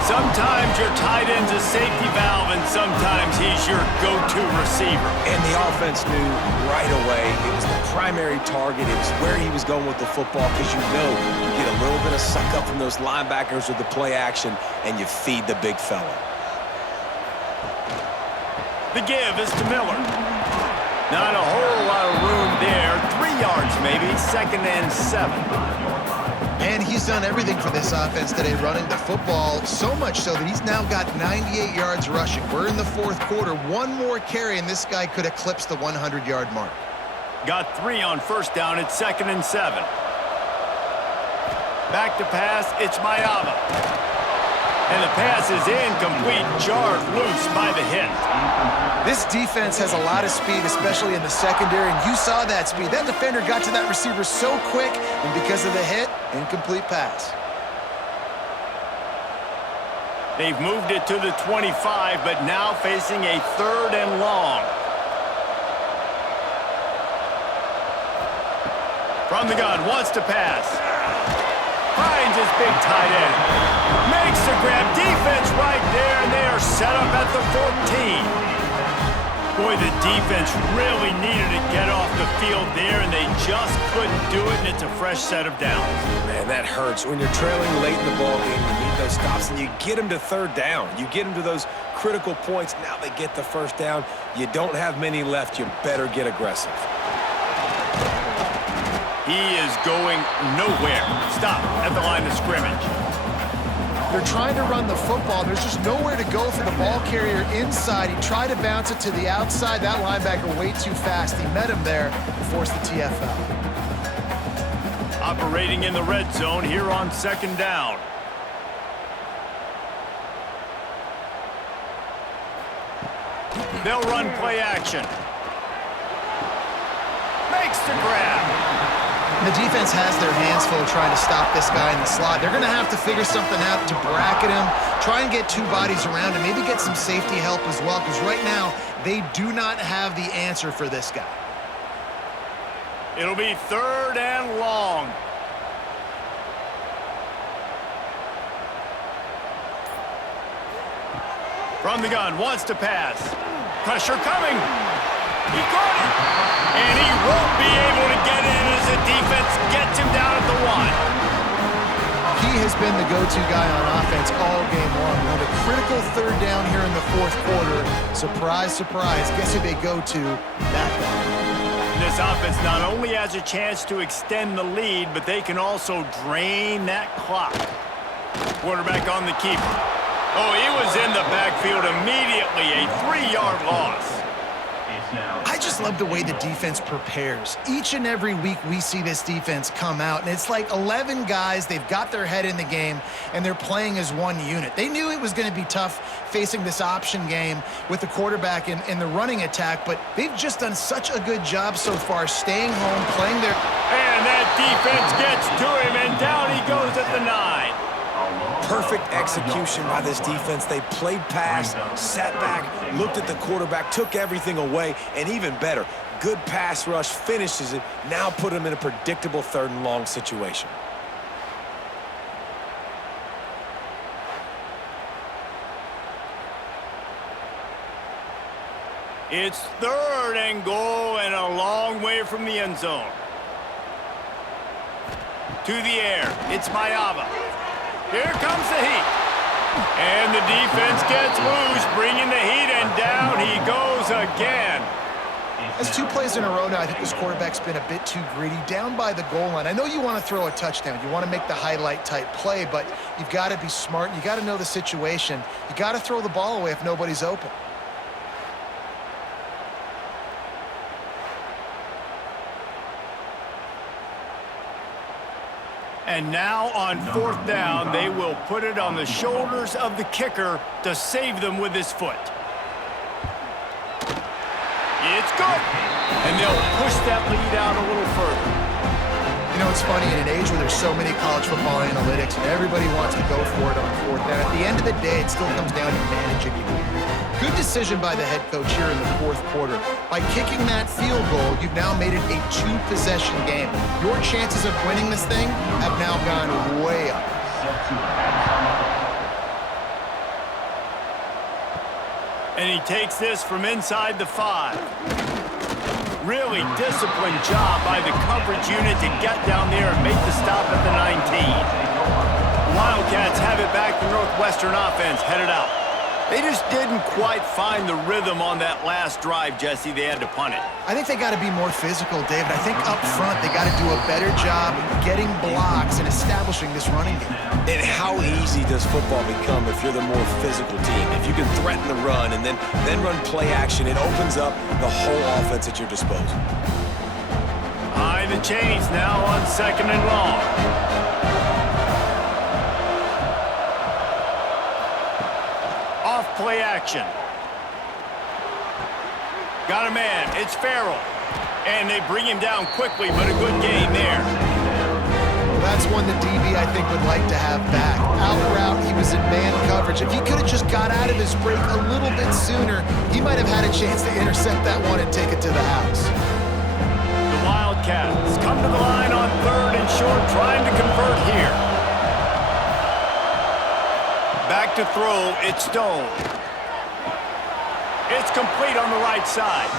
Sometimes your tight end's a safety valve, and sometimes he's your go-to receiver. And the offense knew right away it was the primary target. It was where he was going with the football, because you know you get a little bit of suck-up from those linebackers with the play action, and you feed the big fella. The give is to Miller. Not a whole lot of room there. 3 yards maybe, 2nd and 7. And he's done everything for this offense today, running the football, so much so that he's now got 98 yards rushing. We're in the 4th quarter. One more carry, and this guy could eclipse the 100-yard mark. Got 3 on first down at 2nd and 7. Back to pass, it's Mayava. And the pass is incomplete, jarred loose by the hit. This defense has a lot of speed, especially in the secondary, and you saw that speed. That defender got to that receiver so quick, and because of the hit, incomplete pass. They've moved it to the 25, but now facing a 3rd and long. From the gun, wants to pass. Finds his big tight end. Makes the grab. Defense right there, and they are set up at the 14. Boy, the defense really needed to get off the field there, and they just couldn't do it, and it's a fresh set of downs. Man, that hurts. When you're trailing late in the ballgame, you need those stops, and you get them to 3rd down. You get them to those critical points. Now they get the 1st down. You don't have many left. You better get aggressive. He is going nowhere. Stop at the line of scrimmage. The They're trying to run the football. There's just nowhere to go for the ball carrier inside. He tried to bounce it to the outside. That linebacker way too fast. He met him there and forced the TFL. Operating in the red zone here on 2nd down. They'll run play action. Makes the grab. The defense has their hands full trying to stop this guy in the slot. They're going to have to figure something out to bracket him, try and get two bodies around him, maybe get some safety help as well, because right now they do not have the answer for this guy. It'll be 3rd and long. From the gun, wants to pass. Pressure coming. He caught it. And he won't be able to get in as the defense gets him down at the 1. He has been the go-to guy on offense all game long. On a critical 3rd down here in the 4th quarter. Surprise, surprise. Guess who they go to? That guy. This offense not only has a chance to extend the lead, but they can also drain that clock. Quarterback on the keeper. Oh, he was in the backfield immediately. A 3-yard loss. I just love the way the defense prepares. Each and every week we see this defense come out, and it's like 11 guys. They've got their head in the game, and they're playing as one unit. They knew it was going to be tough facing this option game with the quarterback in the running attack, but they've just done such a good job so far staying home, playing their... And that defense gets to him, and down he goes at the 9. Perfect execution by this defense. They played pass, sat back, looked at the quarterback, took everything away, and even better, good pass rush, finishes it, now put him in a predictable 3rd and long situation. It's 3rd and goal and a long way from the end zone. To the air, it's Mayava. Here comes the heat. And the defense gets loose, bringing the heat, and down he goes again. That's 2 plays in a row now. I think this quarterback's been a bit too greedy. Down by the goal line. I know you want to throw a touchdown. You want to make the highlight-type play, but you've got to be smart. You got to know the situation. You got to throw the ball away if nobody's open. And now on 4th down, they will put it on the shoulders of the kicker to save them with his foot. It's good. And they'll push that lead out a little further. You know, it's funny, in an age where there's so many college football analytics and everybody wants to go for it on 4th down, at the end of the day, it still comes down to managing it. Good decision by the head coach here in the 4th quarter. By kicking that field goal, you've now made it a 2-possession game. Your chances of winning this thing have now gone way up. And he takes this from inside the 5. Really disciplined job by the coverage unit to get down there and make the stop at the 19. Wildcats have it back. The Northwestern offense headed out. They just didn't quite find the rhythm on that last drive, Jesse. They had to punt it. I think they got to be more physical, David. I think up front they got to do a better job getting blocks and establishing this running game. And how easy does football become if you're the more physical team? If you can threaten the run and then run play action, it opens up the whole offense at your disposal. High the chains now on 2nd and long. Play action. Got a man. It's Farrell. And they bring him down quickly, but a good gain there. Well, that's one the DB, I think, would like to have back. Out route, he was in man coverage. If he could have just got out of his break a little bit sooner, he might have had a chance to intercept that one and take it to the house. The Wildcats come to the line on 3rd and short, trying to convert here. Back to throw, it's Stone. It's complete on the right side.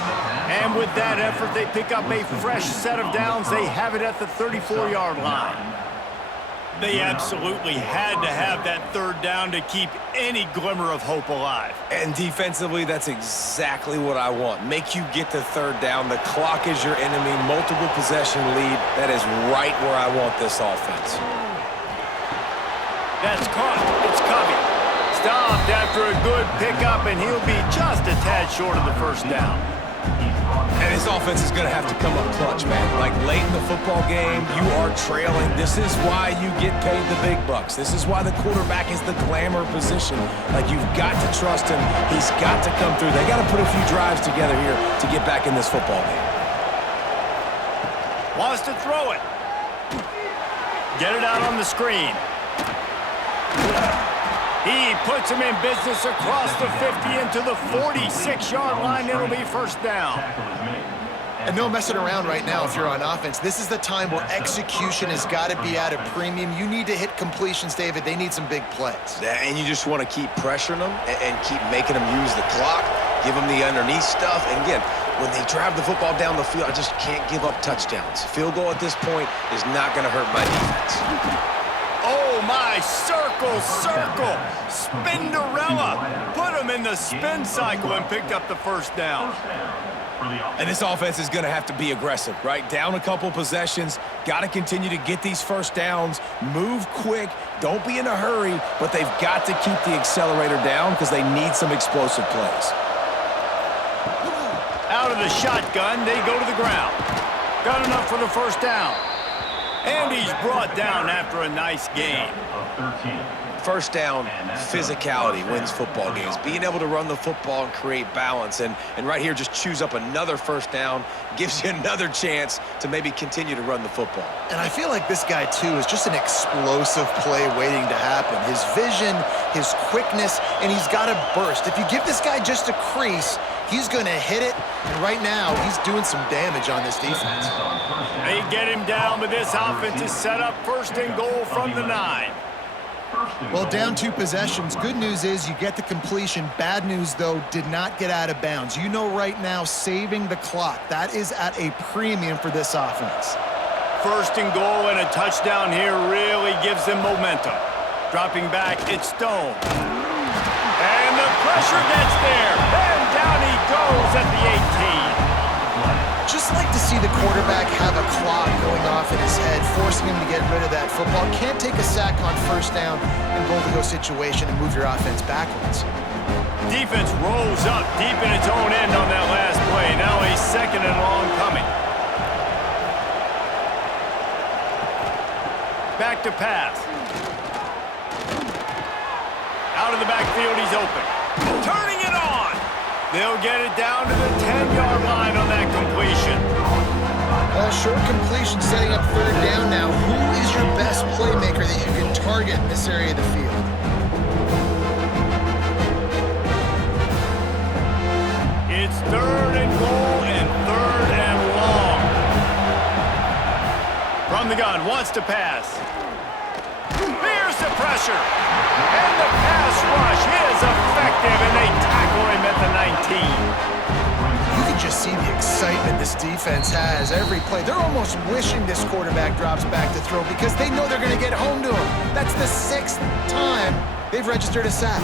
And with that effort, they pick up a fresh set of downs. They have it at the 34-yard line. They absolutely had to have that 3rd down to keep any glimmer of hope alive. And defensively, that's exactly what I want. Make you get the 3rd down. The clock is your enemy. Multiple possession lead. That is right where I want this offense. That's caught. It's caught. stopped after a good pickup, and he'll be just a tad short of the first down. And his offense is going to have to come up clutch, man. Like late in the football game, you are trailing. This is why you get paid the big bucks. This is why the quarterback is the glamour position. Like, you've got to trust him. He's got to come through. They got to put a few drives together here to get back in this football game. Wants to throw it. Get it out on the screen. He puts him in business across the 50 into the 46-yard line. It'll be first down. And no messing around right now if you're on offense. This is the time where execution has got to be at a premium. You need to hit completions, David. They need some big plays. And you just want to keep pressuring them and keep making them use the clock, give them the underneath stuff. And again, when they drive the football down the field, I just can't give up touchdowns. Field goal at this point is not going to hurt my defense. Oh, my, circle, Spinderella. Put him in the spin cycle and picked up the first down. And this offense is going to have to be aggressive, right? Down a couple possessions, got to continue to get these first downs, move quick, don't be in a hurry, but they've got to keep the accelerator down because they need some explosive plays. Out of the shotgun, they go to the ground. Got enough for the first down. And he's brought down after a nice gain. First down, physicality wins football games. Being able to run the football and create balance. And right here, just choose up another first down, gives you another chance to maybe continue to run the football. And I feel like this guy, too, is just an explosive play waiting to happen. His vision, his quickness, and he's got to burst. If you give this guy just a crease, he's going to hit it. And right now, he's doing some damage on this defense. They get him down, but this offense is set up first and goal from the 9. Well, down 2 possessions. Good news is you get the completion. Bad news, though, did not get out of bounds. You know right now, saving the clock, that is at a premium for this offense. First and goal and a touchdown here really gives them momentum. Dropping back, it's Stone. And the pressure gets there. And down he goes at the 18. Just like to see the quarterback have a clock going off in his head, forcing him to get rid of that football. Can't take a sack on first down and goal-to-go situation and move your offense backwards. Defense rolls up deep in its own end on that last play. Now a second and long coming. Back to pass. Out of the backfield, he's open. Turning it on. They'll get it down to the 10-yard line on that completion. Short completion setting up third down now. Who is your best playmaker that you can target in this area of the field? It's third and goal and third and long. From the gun, wants to pass. Here's the pressure. And the pass rush is effective, and they tackle him at the 19. You can just see the excitement this defense has every play. They're almost wishing this quarterback drops back to throw because they know they're going to get home to him. That's the 6th time they've registered a sack.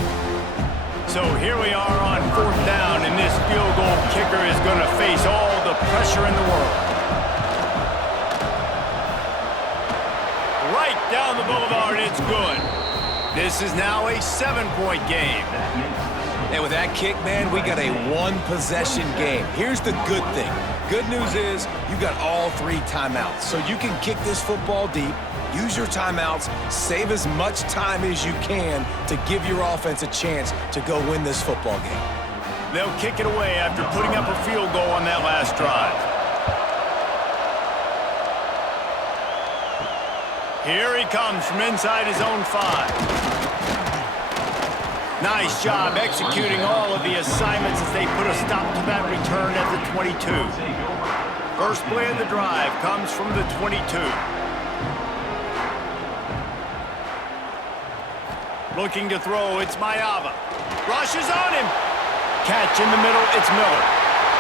So here we are on fourth down, and this field goal kicker is going to face all the pressure in the world. Right down the boulevard, it's good. This is now a 7-point game. And with that kick, man, we got a 1-possession game. Here's the good thing. Good news is you got all 3 timeouts. So you can kick this football deep, use your timeouts, save as much time as you can to give your offense a chance to go win this football game. They'll kick it away after putting up a field goal on that last drive. Here he comes from inside his own 5. Nice job executing all of the assignments as they put a stop to that return at the 22. First play of the drive comes from the 22. Looking to throw, it's Mayava. Rushes on him. Catch in the middle, it's Miller.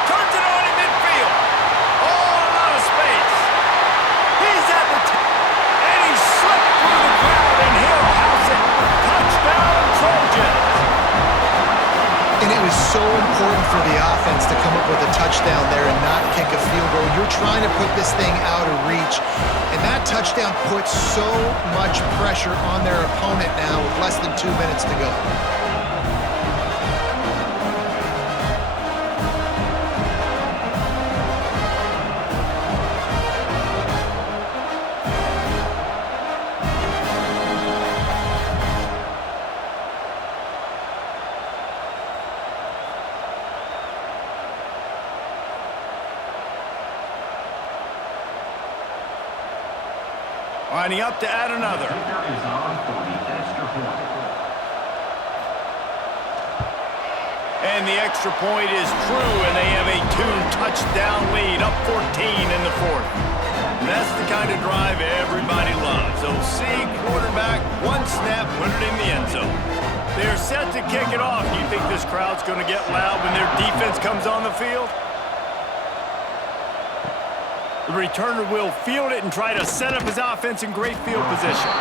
Turns it on in midfield. All out of space. He's at the and he slipped through the crowd, and he'll house it. Touchdown, Trojans. And it was so important for the offense to come up with a touchdown there and not kick a field goal. You're trying to put this thing out of reach. And that touchdown puts so much pressure on their opponent now with less than 2 minutes to go. Lining up to add another. Kicker is on for the extra point. And the extra point is true, and they have a 2-touchdown lead, up 14 in the fourth. And that's the kind of drive everybody loves. OC quarterback, one snap, put it in the end zone. They're set to kick it off. Do you think this crowd's going to get loud when their defense comes on the field? The returner will field it and try to set up his offense in great field position.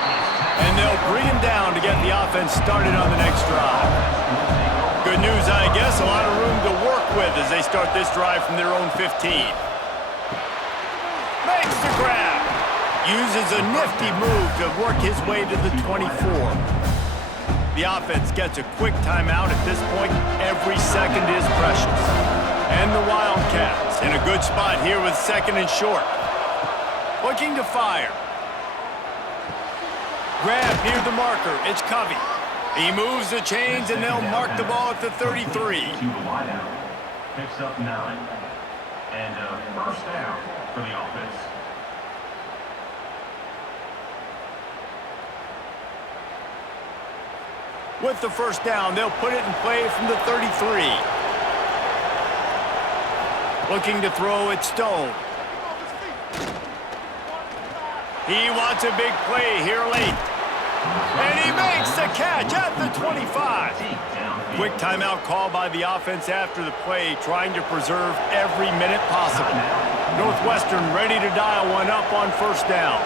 And they'll bring him down to get the offense started on the next drive. Good news, I guess, a lot of room to work with as they start this drive from their own 15. Makes the grab. Uses a nifty move to work his way to the 24. The offense gets a quick timeout at this point. Every second is precious. And the Wildcats in a good spot here with second and short. Looking to fire. Grab near the marker. It's Covey. He moves the chains, and they'll mark the ball at the 33. To the wideout. Picks up 9. And first down for the offense. With the first down, they'll put it in play from the 33. Looking to throw it Stone. He wants a big play here late. And he makes the catch at the 25. Quick timeout call by the offense after the play, trying to preserve every minute possible. Northwestern ready to dial one up on first down.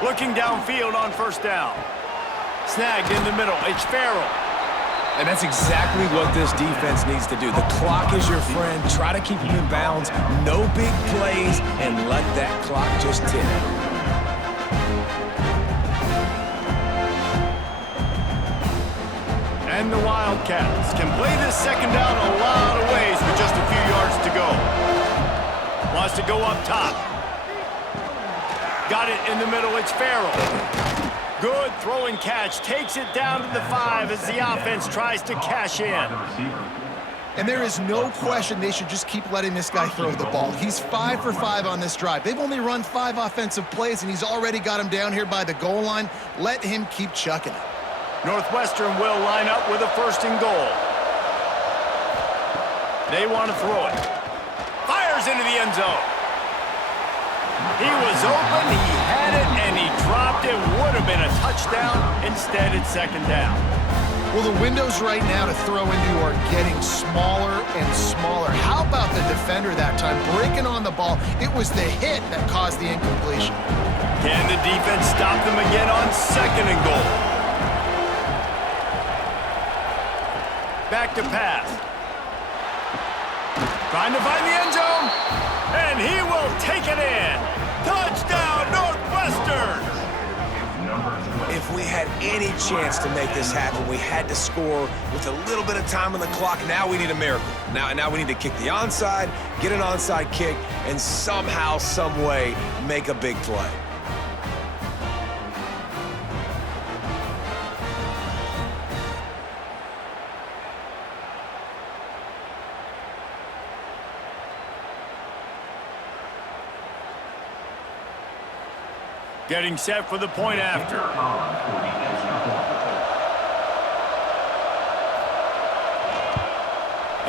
Looking downfield on first down. Snagged in the middle. It's Farrell. And that's exactly what this defense needs to do. The clock is your friend. Try to keep him in bounds. No big plays, and let that clock just tick. And the Wildcats can play this second down a lot of ways with just a few yards to go. Wants to go up top. Got it in the middle. It's Farrell. Good throw and catch. Takes it down to the 5 as the offense tries to cash in. And there is no question they should just keep letting this guy throw the ball. He's 5 for 5 on this drive. They've only run 5 offensive plays, and he's already got him down here by the goal line. Let him keep chucking it. Northwestern will line up with a first and goal. They want to throw it. Fires into the end zone. He was open, he had it, and he dropped it. Would have been a touchdown. Instead, it's second down. Well, the windows right now to throw into are getting smaller and smaller. How about the defender that time breaking on the ball? It was the hit that caused the incompletion. Can the defense stop them again on second and goal? Back to pass. Trying to find the end zone. And he will take it in. Touchdown, Northwestern! If we had any chance to make this happen, we had to score with a little bit of time on the clock. Now we need a miracle. Now we need to kick the onside, get an onside kick, and somehow, some way, make a big play. Getting set for the point after.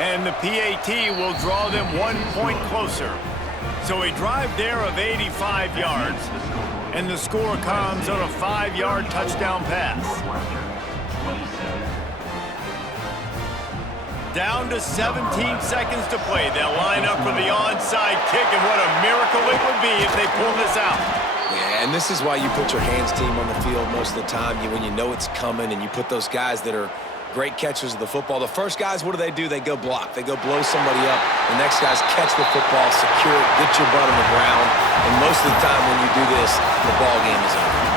And the PAT will draw them 1 point closer. So a drive there of 85 yards. And the score comes on a 5-yard touchdown pass. Down to 17 seconds to play. They'll line up for the onside kick, and what a miracle it would be if they pull this out. Yeah, and this is why you put your hands team on the field most of the time. When you know it's coming, and you put those guys that are great catchers of the football. The first guys, what do? They go block. They go blow somebody up. The next guys catch the football, secure it, get your butt on the ground. And most of the time when you do this, the ball game is over.